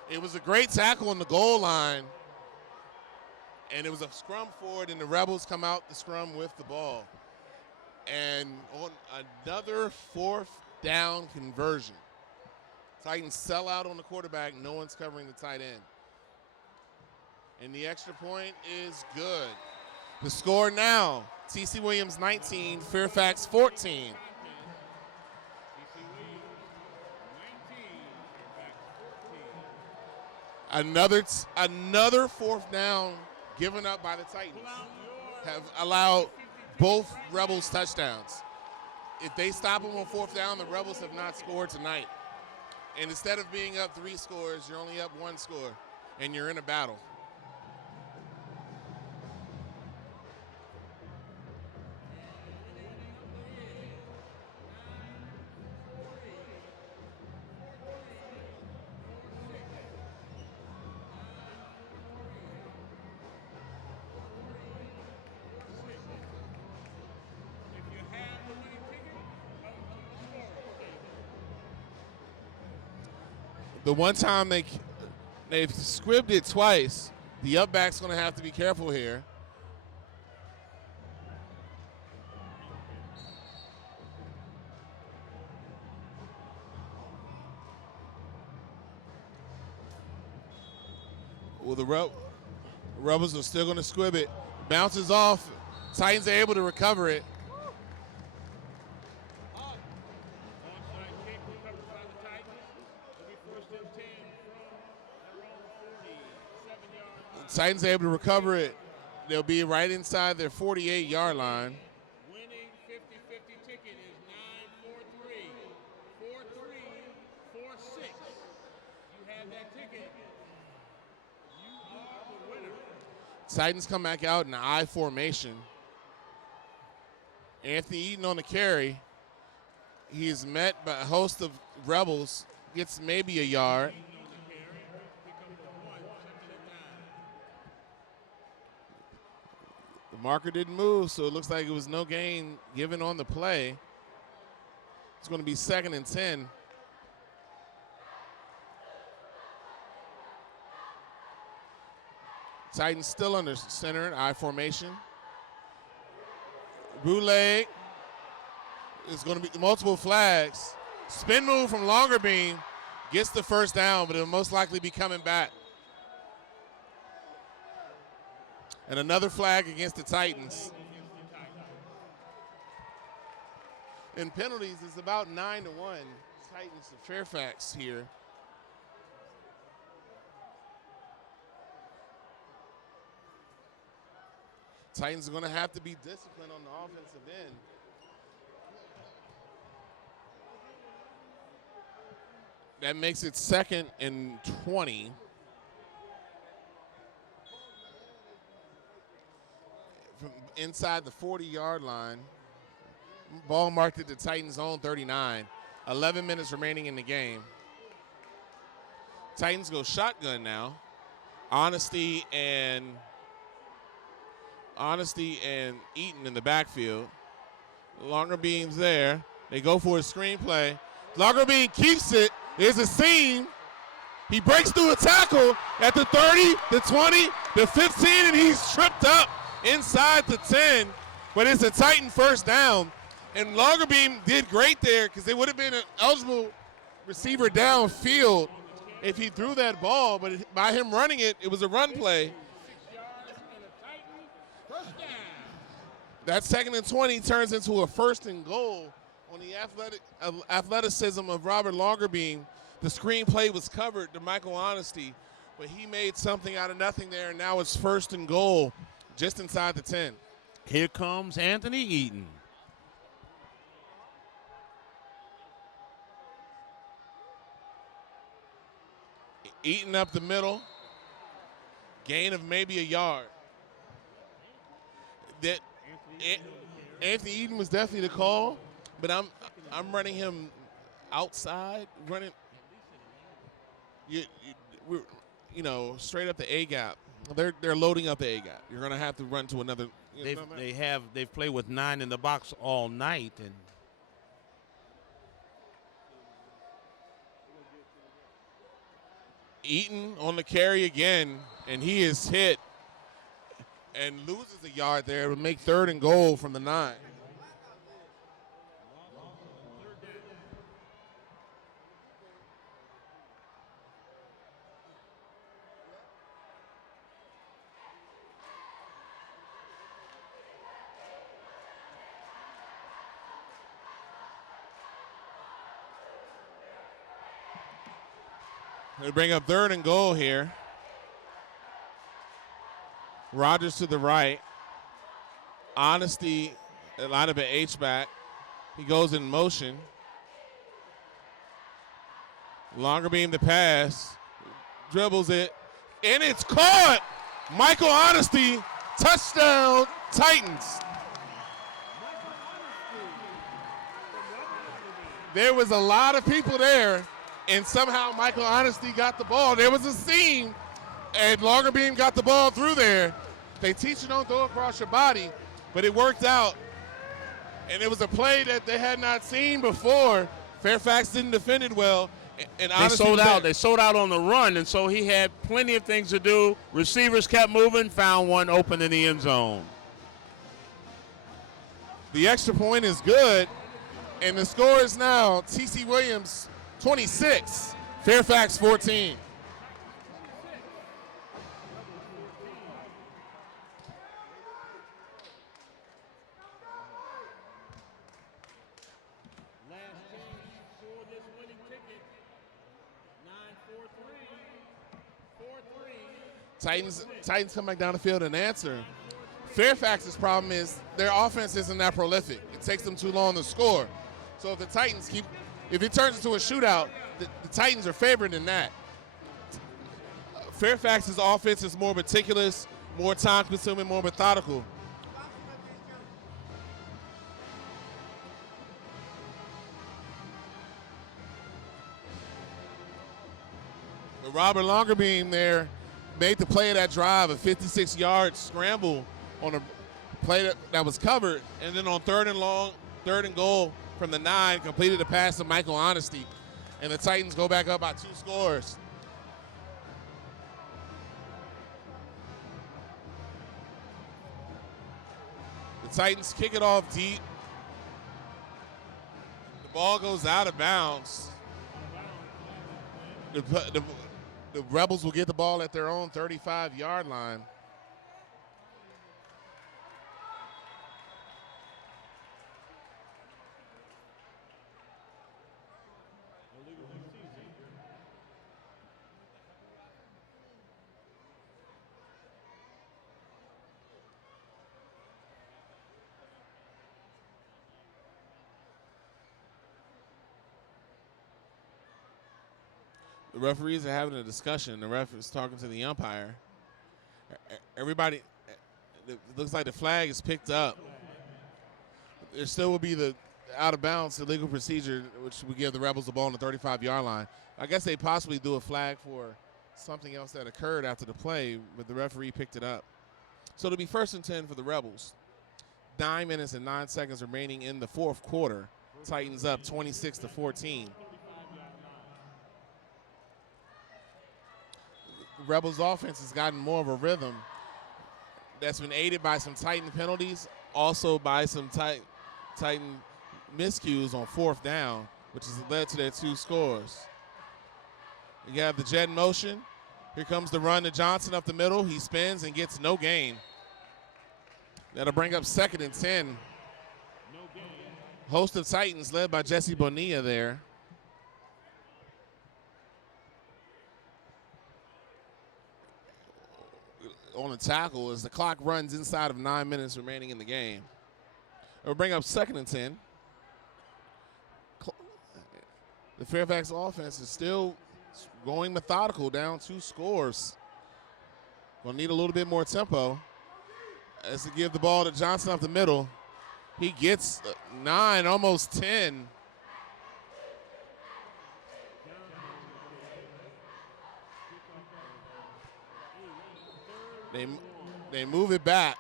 It was a great tackle on the goal line, and it was a scrum forward, and the Rebels come out the scrum with the ball. And on another 4th down conversion, Titans sell out on the quarterback. No one's covering the tight end. And the extra point is good. The score now, TC Williams 19, Fairfax 14. Another 4th down given up by the Titans have allowed both Rebels touchdowns. If they stop them on 4th down, the Rebels have not scored tonight. And instead of being up 3 scores, you're only up 1 score, and you're in a battle. The one time they've squibbed it twice, the up back's going to have to be careful here. Well, the Rebels are still going to squib it. Bounces off. Titans are able to recover it. Titans are able to recover it. They'll be right inside their 48-yard line. Winning 50-50 ticket is 943-4346. You have that ticket. You are the winner. Titans come back out in I formation. Anthony Eaton on the carry. He is met by a host of Rebels. Gets maybe a yard. Marker didn't move, so it looks like it was no gain given on the play. It's going to be 2nd and 10. Titans still under center, I formation. Boulay is going to be multiple flags. Spin move from longer beam, gets the 1st down, but it'll most likely be coming back. And another flag against the Titans. In penalties, it's about 9-1. Titans to Fairfax here. Titans are going to have to be disciplined on the offensive end. That makes it 2nd and 20. inside the 40-yard line. Ball marked at the Titans' own 39. 11 minutes remaining in the game. Titans go shotgun now. Honesty and Eaton in the backfield. Longer beams there. They go for a screenplay. Longer beam keeps it. There's a seam. He breaks through a tackle at the 30, the 20, the 15, and he's tripped up inside the 10. But it's a Titan first down. And Longerbeam did great there because it would have been an eligible receiver downfield if he threw that ball. But by him running it, it was a run play. That 2nd and 20 turns into a 1st and goal on the athleticism of Robert Longerbeam. The screenplay was covered to Michael Honesty, but he made something out of nothing there, and now it's 1st and goal just inside the 10. Here comes Anthony Eaton. Eaton up the middle, gain of maybe a yard. That Anthony Eaton was definitely the call, but I'm running him outside, straight up the A gap. They're loading up the A gap. You're gonna have to run to another. They've played with 9 in the box all night, and Eaton on the carry again, and he is hit and loses a yard there to make 3rd and goal from the 9. They bring up 3rd and goal here. Rogers to the right. Honesty, a line of an H-back. He goes in motion. Longerbeam the pass. Dribbles it. And it's caught! Michael Honesty, touchdown, Titans. There was a lot of people there, and somehow Michael Honesty got the ball. There was a seam, and Longerbeam got the ball through there. They teach you don't throw across your body, but it worked out. And it was a play that they had not seen before. Fairfax didn't defend it well. And they sold out. They sold out on the run, and so he had plenty of things to do. Receivers kept moving, found one open in the end zone. The extra point is good, and the score is now T.C. Williams 26, Fairfax 14. Titans come back down the field and answer. Fairfax's problem is their offense isn't that prolific. It takes them too long to score. So if the Titans if it turns into a shootout, the Titans are favored in that. Fairfax's offense is more meticulous, more time-consuming, more methodical. But Robert Longerbeam there made the play of that drive, a 56-yard scramble on a play that was covered, and then on 3rd and goal from the 9, completed the pass to Michael Honesty, and the Titans go back up by 2 scores. The Titans kick it off deep. The ball goes out of bounds. The Rebels will get the ball at their own 35-yard line. The referees are having a discussion. The ref is talking to the umpire. Everybody, It looks like the flag is picked up. There still will be the out of bounds illegal procedure, which would give the Rebels the ball on the 35-yard line. I guess they possibly do a flag for something else that occurred after the play, but the referee picked it up. So it'll be 1st and 10 for the Rebels. 9 minutes and 9 seconds remaining in the fourth quarter. Titans up 26-14. The Rebels offense has gotten more of a rhythm. That's been aided by some Titan penalties, also by some Titan miscues on 4th down, which has led to their 2 scores. You have the jet in motion. Here comes the run to Johnson up the middle. He spins and gets no gain. That'll bring up 2nd and 10. Host of Titans led by Jesse Bonilla there. On the tackle as the clock runs inside of 9 minutes remaining in the game. It'll bring up 2nd and 10. The Fairfax offense is still going methodical, down 2 scores. Gonna need a little bit more tempo as they give the ball to Johnson up the middle. He gets 9, almost 10. They move it back.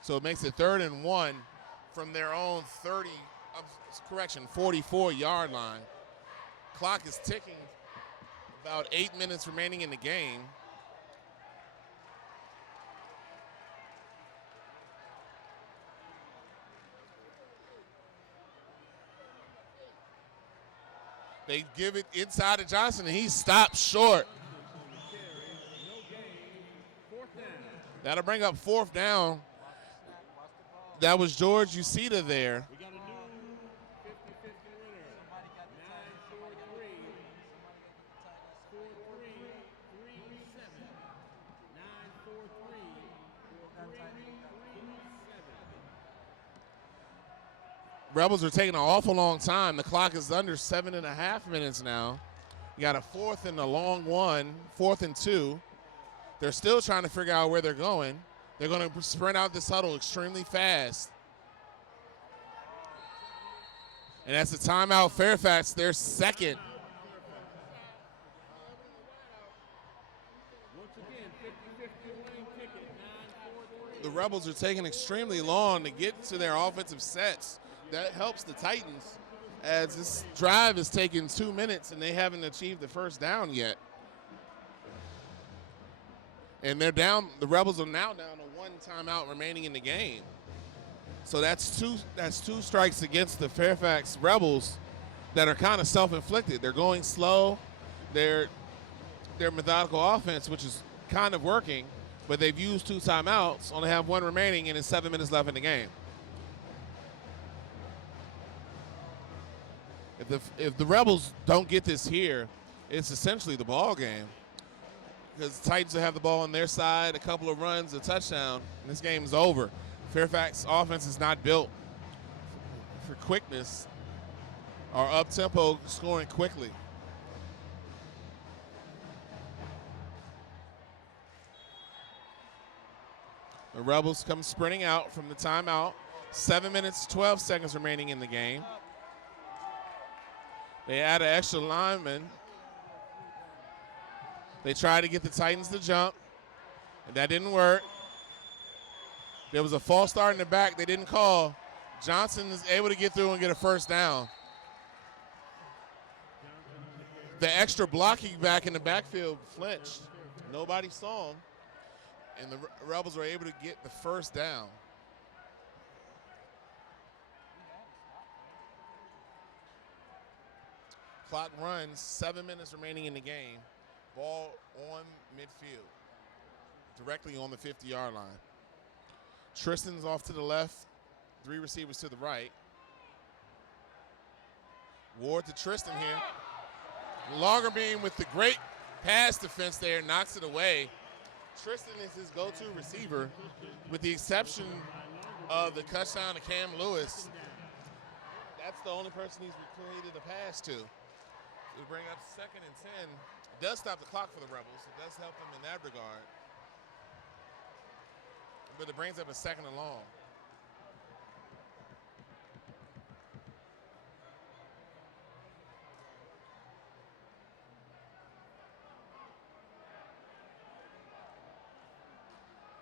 So it makes it 3rd and 1 from their own 44-yard line. Clock is ticking, about 8 minutes remaining in the game. They give it inside to Johnson, and he stops short. That'll bring up 4th down. That was George Ucita there. We got a new 50-50 winner. 943. 4337. 943. 4337. Rebels are taking an awful long time. The clock is under 7.5 minutes now. You got a 4th and a long one, 4th and 2. They're still trying to figure out where they're going. They're going to sprint out this huddle extremely fast. And that's a timeout. Fairfax, their 2nd. Once again, 50-50 winning ticket. 943. The Rebels are taking extremely long to get to their offensive sets. That helps the Titans as this drive is taking 2 minutes and they haven't achieved the 1st down yet. And they're down. The Rebels are now down to 1 timeout remaining in the game. So that's two strikes against the Fairfax Rebels that are kind of self-inflicted. They're going slow. Their methodical offense, which is kind of working, but they've used 2 timeouts, only have 1 remaining, and it's 7 minutes left in the game. If the Rebels don't get this here, it's essentially the ball game. Because the Titans will have the ball on their side, a couple of runs, a touchdown, and this game is over. Fairfax offense is not built for quickness or up-tempo scoring quickly. The Rebels come sprinting out from the timeout. 7 minutes, 12 seconds remaining in the game. They add an extra lineman. They tried to get the Titans to jump, and that didn't work. There was a false start in the back they didn't call. Johnson is able to get through and get a 1st down. The extra blocking back in the backfield flinched. Nobody saw him, and the Rebels were able to get the 1st down. Clock runs, 7 minutes remaining in the game. Ball on midfield, directly on the 50-yard line. Tristan's off to the left, 3 receivers to the right. Ward to Tristan here. Longer beam with the great pass defense there, knocks it away. Tristan is his go-to receiver, with the exception of the touchdown to Cam Lewis. That's the only person he's created a pass to. We bring up 2nd and 10. It does stop the clock for the Rebels. It does help them in that regard. but it brings up a 2nd and long.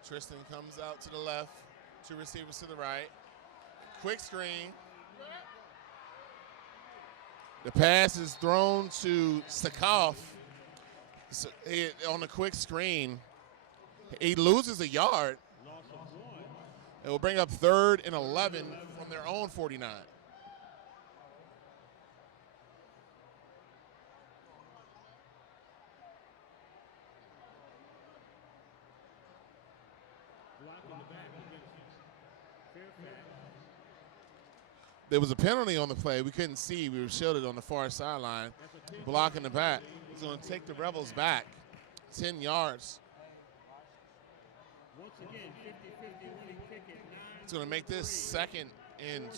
Tristan comes out to the left, 2 receivers to the right. Quick screen. The pass is thrown to Sakoff. So on the quick screen. He loses a yard. It will bring up 3rd and 11 from their own 49. There was a penalty on the play. We couldn't see. We were shielded on the far sideline. Block in the back. He's going to take the Rebels back 10 yards. Once again, 50-50 winning ticket. It's going to make this second and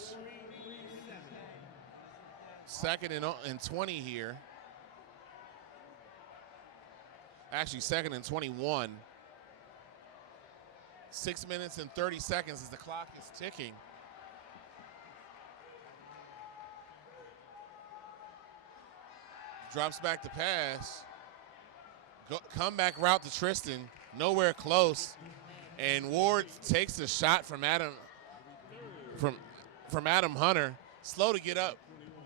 20 here. Actually, 2nd and 21. 6 minutes and 30 seconds as the clock is ticking. Drops back to pass. Comeback route to Tristan. Nowhere close. And Ward takes a shot from Adam Hunter. Slow to get up.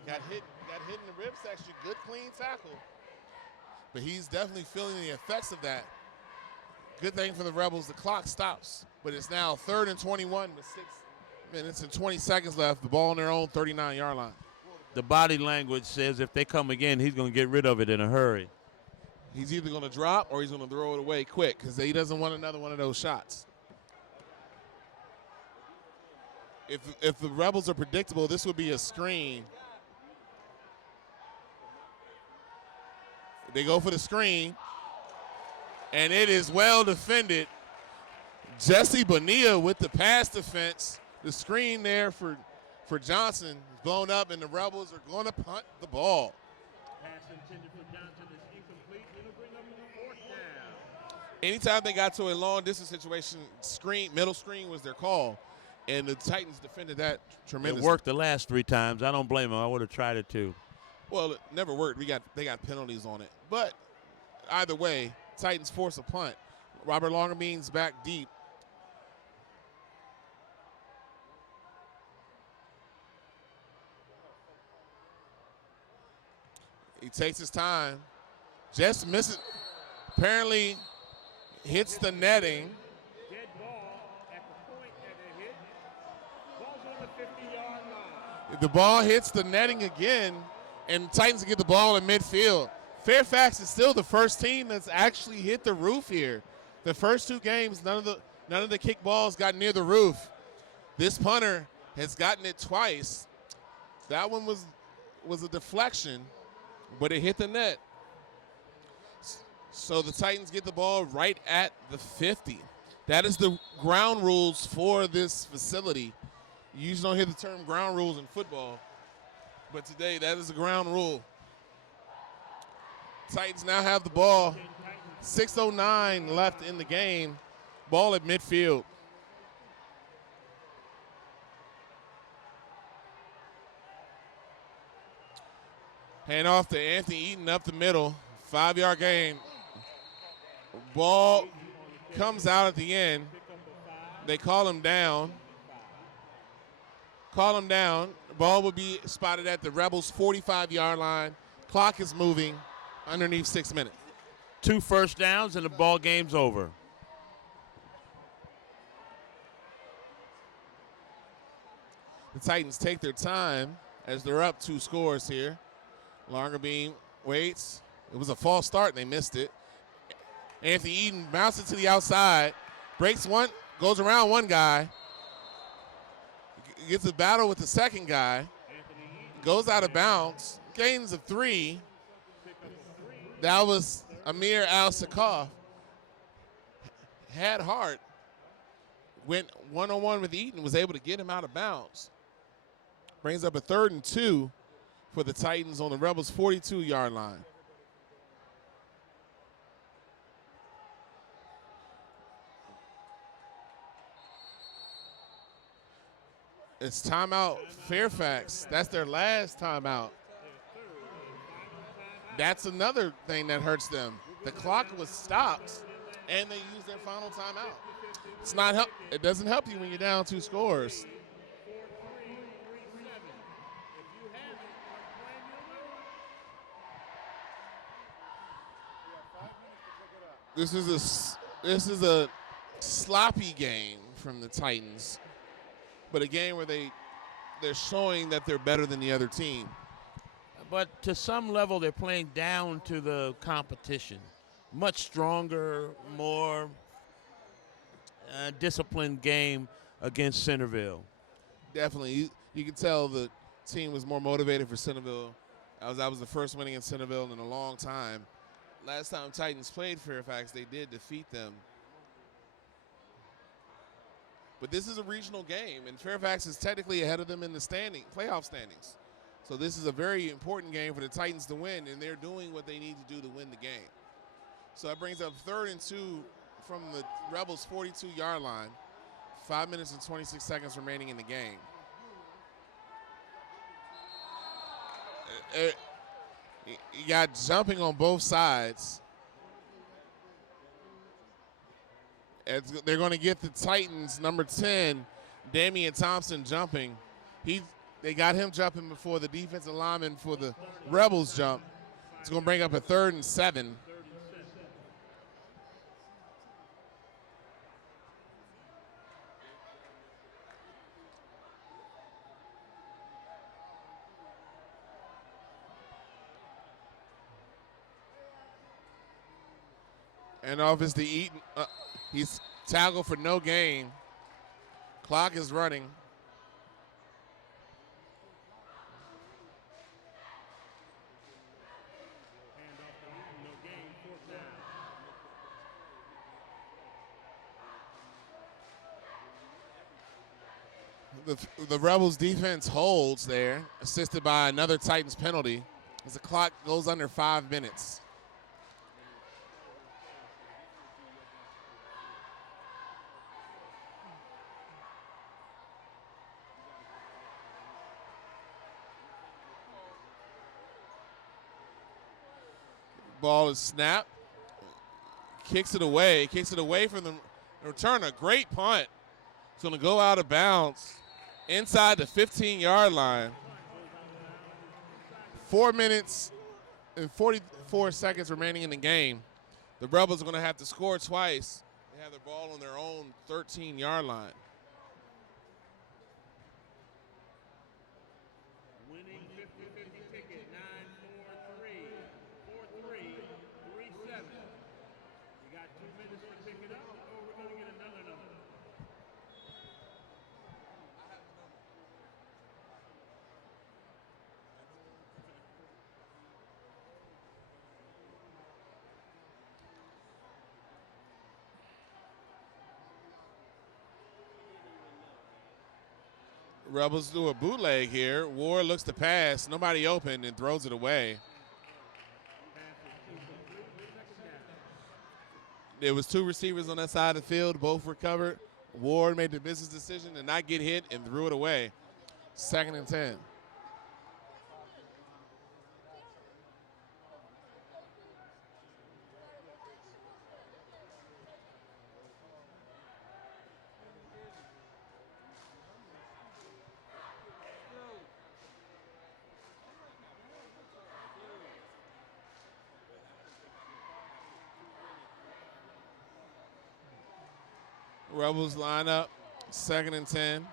Got hit in the rib section. Good clean tackle. But he's definitely feeling the effects of that. Good thing for the Rebels, the clock stops. But it's now 3rd and 21 with 6 minutes and 20 seconds left. The ball on their own 39-yard line. The body language says if they come again, he's going to get rid of it in a hurry. He's either going to drop or he's going to throw it away quick because he doesn't want another one of those shots. If the Rebels are predictable, this would be a screen. They go for the screen, and it is well defended. Jesse Bonilla with the pass defense. The screen there for Johnson is blown up, and the Rebels are going to punt the ball. Pass intended for Johnson is incomplete. It'll bring up the 4th down. Anytime they got to a long distance situation, middle screen was their call, and the Titans defended that tremendously. It worked the last 3 times. I don't blame them. I would have tried it too. Well, it never worked. They got penalties on it. But either way, Titans force a punt. Robert Longerbean's back deep. He takes his time. Just misses. Apparently hits the netting. Dead ball at the point that it hit. Ball's on the 50-yard line. The ball hits the netting again, and Titans get the ball in midfield. Fairfax is still the first team that's actually hit the roof here. The first 2 games, none of the kick balls got near the roof. This punter has gotten it twice. That one was a deflection, but it hit the net. So the Titans get the ball right at the 50. That is the ground rules for this facility. You usually don't hear the term ground rules in football, but today that is the ground rule. Titans now have the ball. 6:09 left in the game. Ball at midfield. Hand off to Anthony Eaton up the middle. 5-yard gain. Ball comes out at the end. They call him down. Ball will be spotted at the Rebels' 45-yard line. Clock is moving underneath 6 minutes. 2 first downs and the ball game's over. The Titans take their time as they're up 2 scores here. Longerbean waits. It was a false start and they missed it. Anthony Eaton bounces to the outside, breaks one, goes around one guy, gets a battle with the second guy, goes out of bounds, gains of 3. That was Amir Al-Sakaf. Had heart, went one-on-one with Eaton, was able to get him out of bounds. Brings up a 3rd and 2 for the Titans on the Rebels' 42-yard line. It's timeout Fairfax. That's their last timeout. That's another thing that hurts them. The clock was stopped, and they used their final timeout. It's not help. It doesn't help you when you're down 2 scores. This is a sloppy game from the Titans, but a game where they're showing that they're better than the other team. But to some level, they're playing down to the competition. Much stronger, more disciplined game against Centerville. Definitely. You can tell the team was more motivated for Centerville. That was the first winning in Centerville in a long time. Last time Titans played Fairfax, they did defeat them. But this is a regional game, and Fairfax is technically ahead of them in the playoff standings. So this is a very important game for the Titans to win, and they're doing what they need to do to win the game. So that brings up 3rd and 2 from the Rebels' 42-yard line. 5 minutes and 26 seconds remaining in the game. You got jumping on both sides. They're going to get the Titans, number 10, Damian Thompson, jumping. They got him jumping before the defensive lineman for the Rebels jump. It's going to bring up a 3rd and 7. And off is the Eaton. He's tackled for no gain. Clock is running. The Rebels defense holds there, assisted by another Titans penalty as the clock goes under 5 minutes. Ball is snapped. Kicks it away from the returner. Great punt. It's going to go out of bounds inside the 15-yard line. 4 minutes and 44 seconds remaining in the game. The Rebels are going to have to score twice. They have the ball on their own 13-yard line. Winning 50-50 ticket 943-4337. You got 2 minutes to pick it up, or we're going to get another number. Rebels do a bootleg here. Ward looks to pass. Nobody open and throws it away. There was 2 receivers on that side of the field. Both were covered. Ward made the business decision to not get hit and threw it away. 2nd and 10. Rebels line up, 2nd and 10.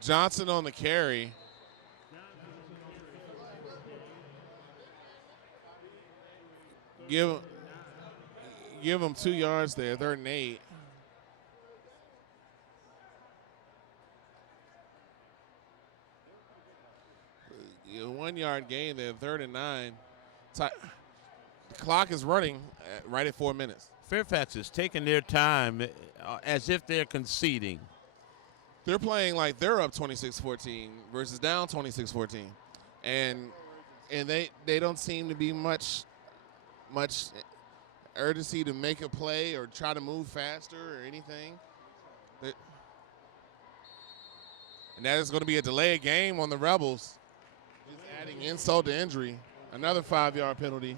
Johnson on the carry. Give him 2 yards there, 3rd and 8. A 1-yard gain there, 3rd and 9. The clock is running right at 4 minutes. Fairfax is taking their time as if they're conceding. They're playing like they're up 26-14 versus down 26-14. And they don't seem to be much urgency to make a play or try to move faster or anything. And that is going to be a delay game on the Rebels. Just adding insult to injury. Another 5-yard penalty.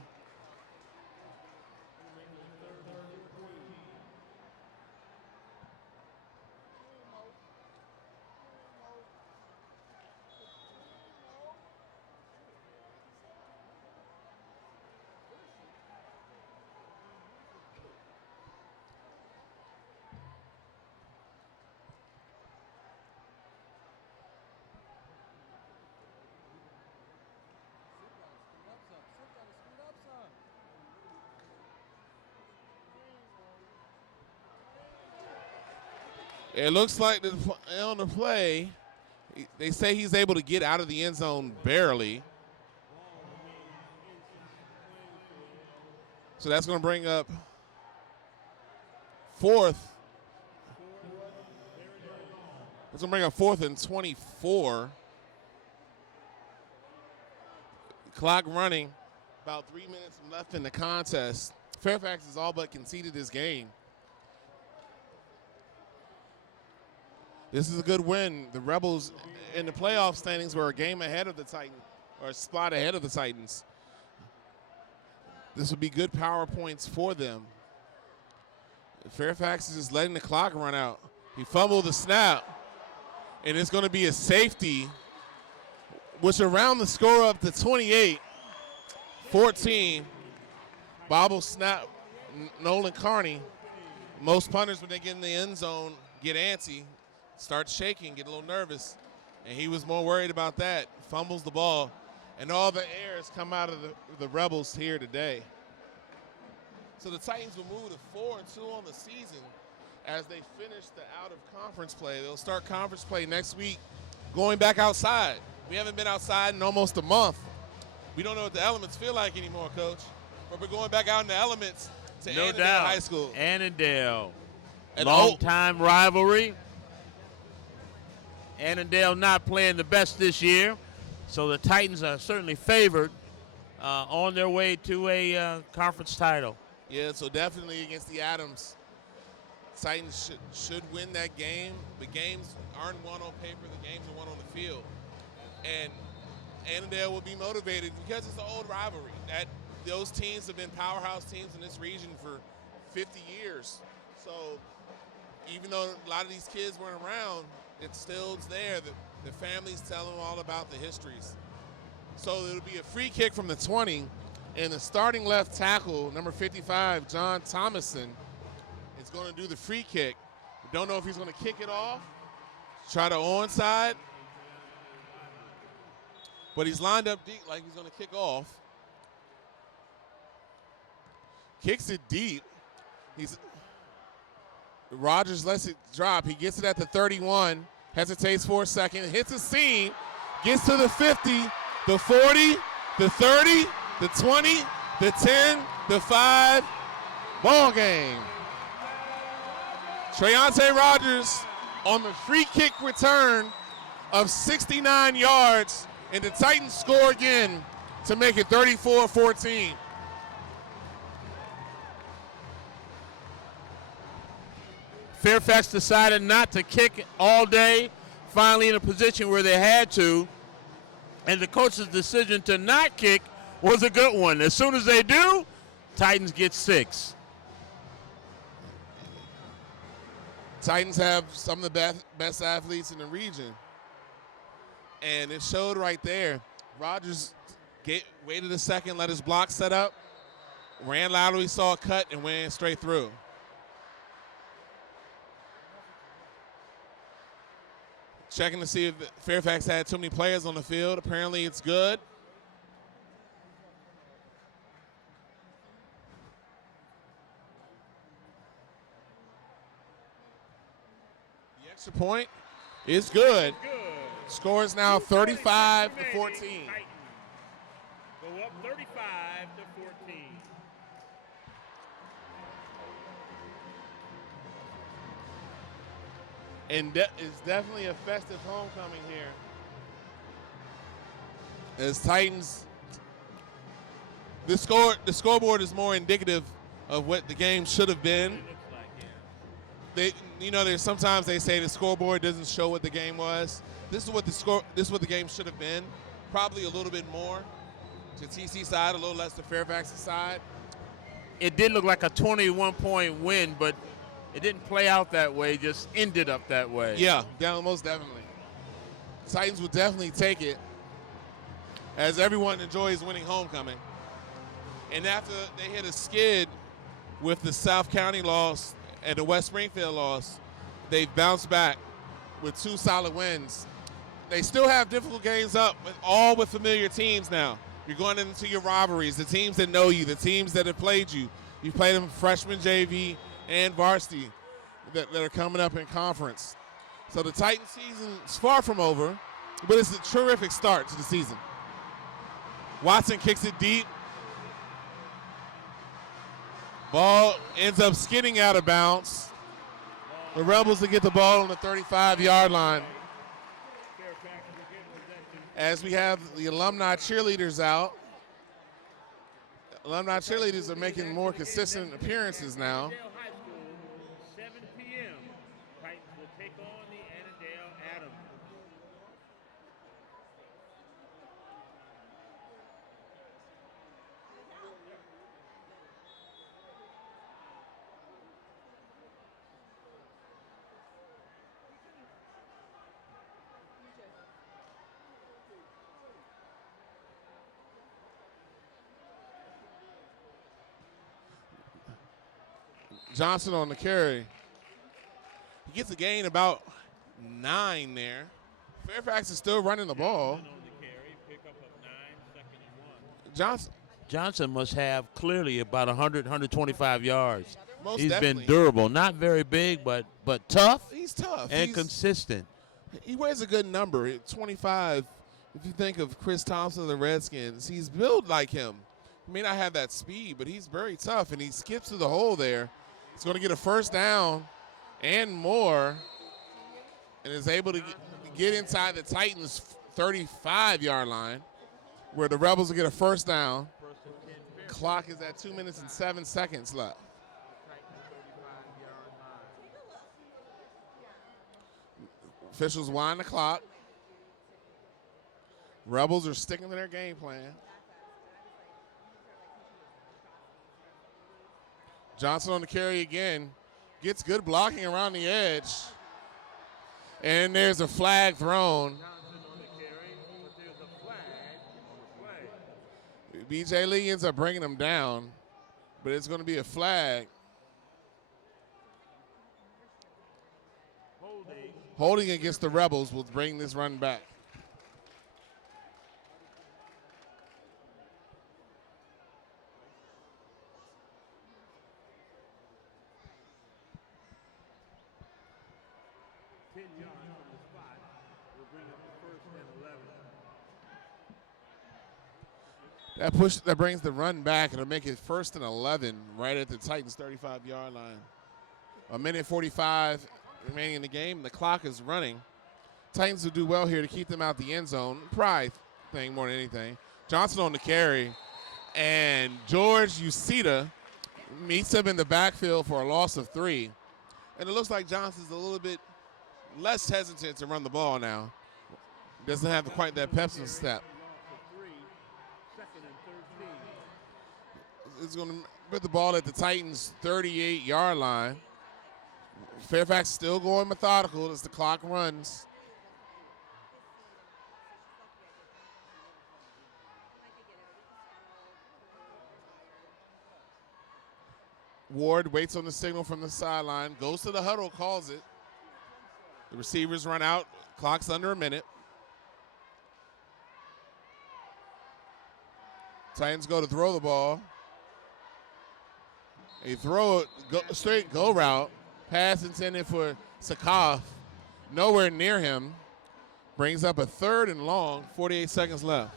It looks like on the play, they say he's able to get out of the end zone barely. So that's going to bring up fourth. It's going to bring up 4th and 24. Clock running. About 3 minutes left in the contest. Fairfax has all but conceded this game. This is a good win. The Rebels in the playoff standings were a game ahead of the Titans, or a spot ahead of the Titans. This would be good power points for them. Fairfax is just letting the clock run out. He fumbled the snap, and it's going to be a safety, which will round the score up to 28-14. Bobble snap, Nolan Carney. Most punters, when they get in the end zone, get antsy, start shaking, get a little nervous, and he was more worried about that. Fumbles the ball, and all the air has come out of the Rebels here today. So the Titans will move to 4-2 on the season as they finish the out-of-conference play. They'll start conference play next week, going back outside. We haven't been outside in almost a month. We don't know what the elements feel like anymore, Coach. But we're going back out in the elements to No Annandale doubt. High School. Annandale. And Long-time rivalry. Annandale not playing the best this year, so the Titans are certainly favored on their way to a conference title. Yeah, so definitely against the Adams. Titans should win that game. The games aren't won on paper. The games are won on the field. And Annandale will be motivated because it's an old rivalry. Those teams have been powerhouse teams in this region for 50 years. So even though a lot of these kids weren't around, it's still there. The families tell them all about the histories. So it'll be a free kick from the 20, and the starting left tackle, number 55, John Thomason, is going to do the free kick. We don't know if he's going to kick it off, try to onside, but he's lined up deep like he's going to kick off. Kicks it deep. Rogers lets it drop. He gets it at the 31, hesitates for a second, hits a seam, gets to the 50, the 40, the 30, the 20, the 10, the 5. Ball game. Treonte Rogers on the free kick return of 69 yards, and the Titans score again to make it 34-14. Fairfax decided not to kick all day, finally in a position where they had to, and the coach's decision to not kick was a good one. As soon as they do, Titans get 6. Titans have some of the best athletes in the region, and it showed right there. Rogers waited a second, let his block set up, ran laterally, saw a cut, and went straight through. Checking to see if Fairfax had too many players on the field. Apparently it's good. The extra point is good. Score is now 35-14. Go up 35-14. And it's definitely a festive homecoming here. As Titans, the scoreboard is more indicative of what the game should have been. It looks like, yeah. There's sometimes they say the scoreboard doesn't show what the game was. This is what the game should have been. Probably a little bit more to TC side, a little less to Fairfax's side. It did look like a 21-point win, but it didn't play out that way. Just ended up that way. Yeah, most definitely. Titans would definitely take it, as everyone enjoys winning homecoming. And after they hit a skid with the South County loss and the West Springfield loss, they've bounced back with 2 solid wins. They still have difficult games up, but all with familiar teams now. You're going into your rivalries, the teams that know you, the teams that have played you. You've played them freshman, JV, and varsity that are coming up in conference. So the Titan season is far from over, but it's a terrific start to the season. Watson kicks it deep. Ball ends up skidding out of bounds. The Rebels will get the ball on the 35-yard line. As we have the alumni cheerleaders out. Alumni cheerleaders are making more consistent appearances now. 7 p.m. Titans will take on the Annandale Adams. Johnson on the carry. He gets a gain about 9 there. Fairfax is still running the ball. On the carry, pick up of 9, 2nd and 1. Johnson must have clearly about 100, 125 yards. Most He's definitely. been durable. Not very big, but tough. He's tough. And consistent. He wears a good number, 25. If you think of Chris Thompson of the Redskins, he's built like him. He may not have that speed, but he's very tough, and he skips through the hole there. He's going to get a first down and more, and is able to get inside the Titans' 35-yard line, where the Rebels will get a first down. Clock is at 2 minutes and 7 seconds left. Officials wind the clock. Rebels are sticking to their game plan. Johnson on the carry again. Gets good blocking around the edge. And there's a flag thrown. Johnson on the carry, but there's a flag on the play. B.J. Lee ends up bringing him down, but it's going to be a flag. Holding against the Rebels will bring this run back. That brings the run back, and it'll make it 1st and 11 right at the Titans' 35-yard line. 1:45 remaining in the game. The clock is running. Titans will do well here to keep them out the end zone. Pride thing more than anything. Johnson on the carry, and George Ucita meets him in the backfield for a loss of 3. And it looks like Johnson's a little bit less hesitant to run the ball now. Doesn't have quite that Pepsi step. Is going to put the ball at the Titans' 38-yard line. Fairfax still going methodical as the clock runs. Ward waits on the signal from the sideline, goes to the huddle, calls it. The receivers run out, clock's under a minute. Titans go to throw the ball. They throw it, straight go route. Pass intended for Sakoff. Nowhere near him. Brings up a 3rd and long, 48 seconds left.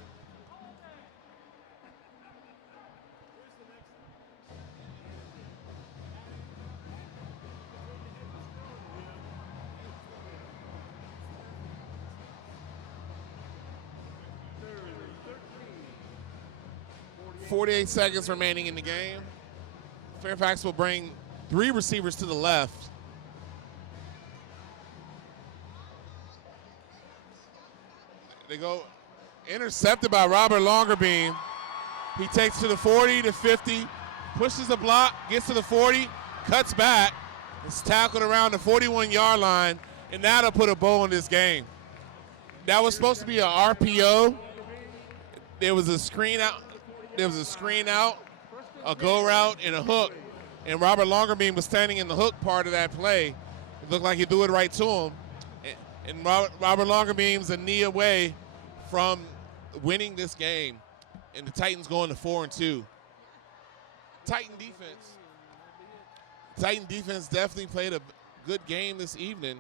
.48 seconds remaining in the game. Fairfax will bring 3 receivers to the left They go intercepted by Robert Longerbeam. He takes to the 40, to 50, pushes the block, gets to the 40, cuts back. It's tackled around the 41-yard line, and that'll put a bow on this game. That was supposed to be an RPO. There was a screen out. A go route, and a hook. And Robert Longerbeam was standing in the hook part of that play. It looked like he threw it right to him. And Robert Longerbeam's a knee away from winning this game. And the Titans going to 4-2. Titan defense definitely played a good game this evening.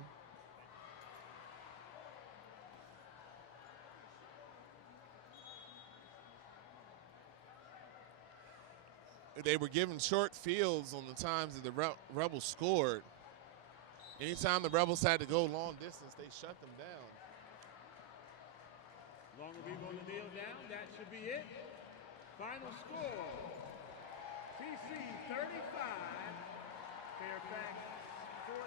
They were given short fields on the times that the Rebels scored. Anytime the Rebels had to go long distance, they shut them down. Longerbeam on the kneel down. That should be it. Final score. TC 35, Fairfax 14.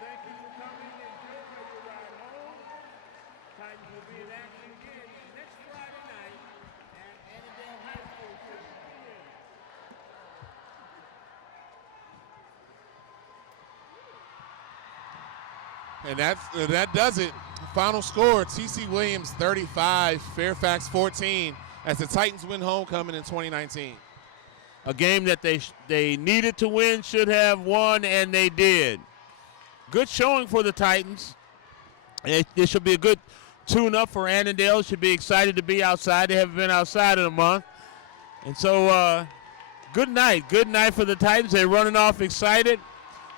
Thank you for coming and enjoy your ride home. Titans will be in action again next Friday night at Annandale High School, 6 p.m. And that does it. Final score, T.C. Williams 35, Fairfax 14, as the Titans win homecoming in 2019. A game that they needed to win, should have won, and they did. Good showing for the Titans. This should be a good tune-up for Annandale. Should be excited to be outside. They haven't been outside in a month. And so good night. Good night for the Titans. They're running off excited.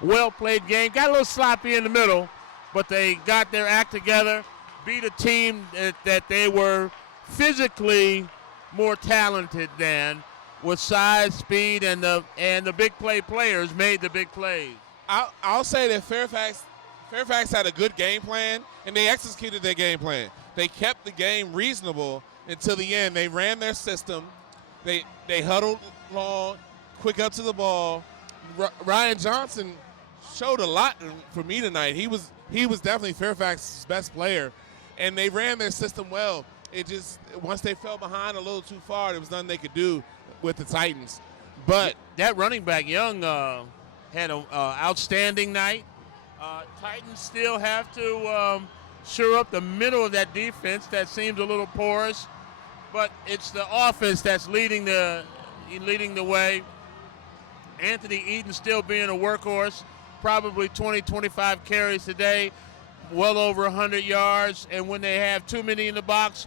Well-played game. Got a little sloppy in the middle, but they got their act together, beat a team that they were physically more talented than, with size, speed, and the big play players made the big plays. I'll say that Fairfax had a good game plan, and they executed their game plan. They kept the game reasonable until the end. They ran their system. They huddled long, quick up to the ball. Ryan Johnson showed a lot for me tonight. He was definitely Fairfax's best player, and they ran their system well. It just, once they fell behind a little too far, there was nothing they could do with the Titans. But that running back, Young, had an outstanding night. Titans still have to shore up the middle of that defense that seems a little porous, but it's the offense that's leading the way. Anthony Eaton still being a workhorse, probably 20, 25 carries today, well over 100 yards, and when they have too many in the box,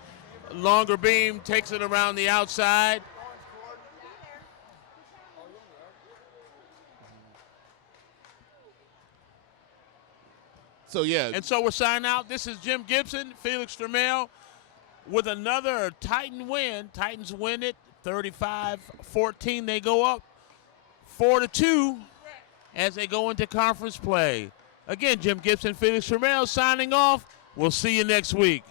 Longerbeam takes it around the outside. So, yeah. And so we're signing out. This is Jim Gibson, Felix Tramiel, with another Titan win. Titans win it 35-14. They go up 4-2 as they go into conference play. Again, Jim Gibson, Felix Tramiel signing off. We'll see you next week.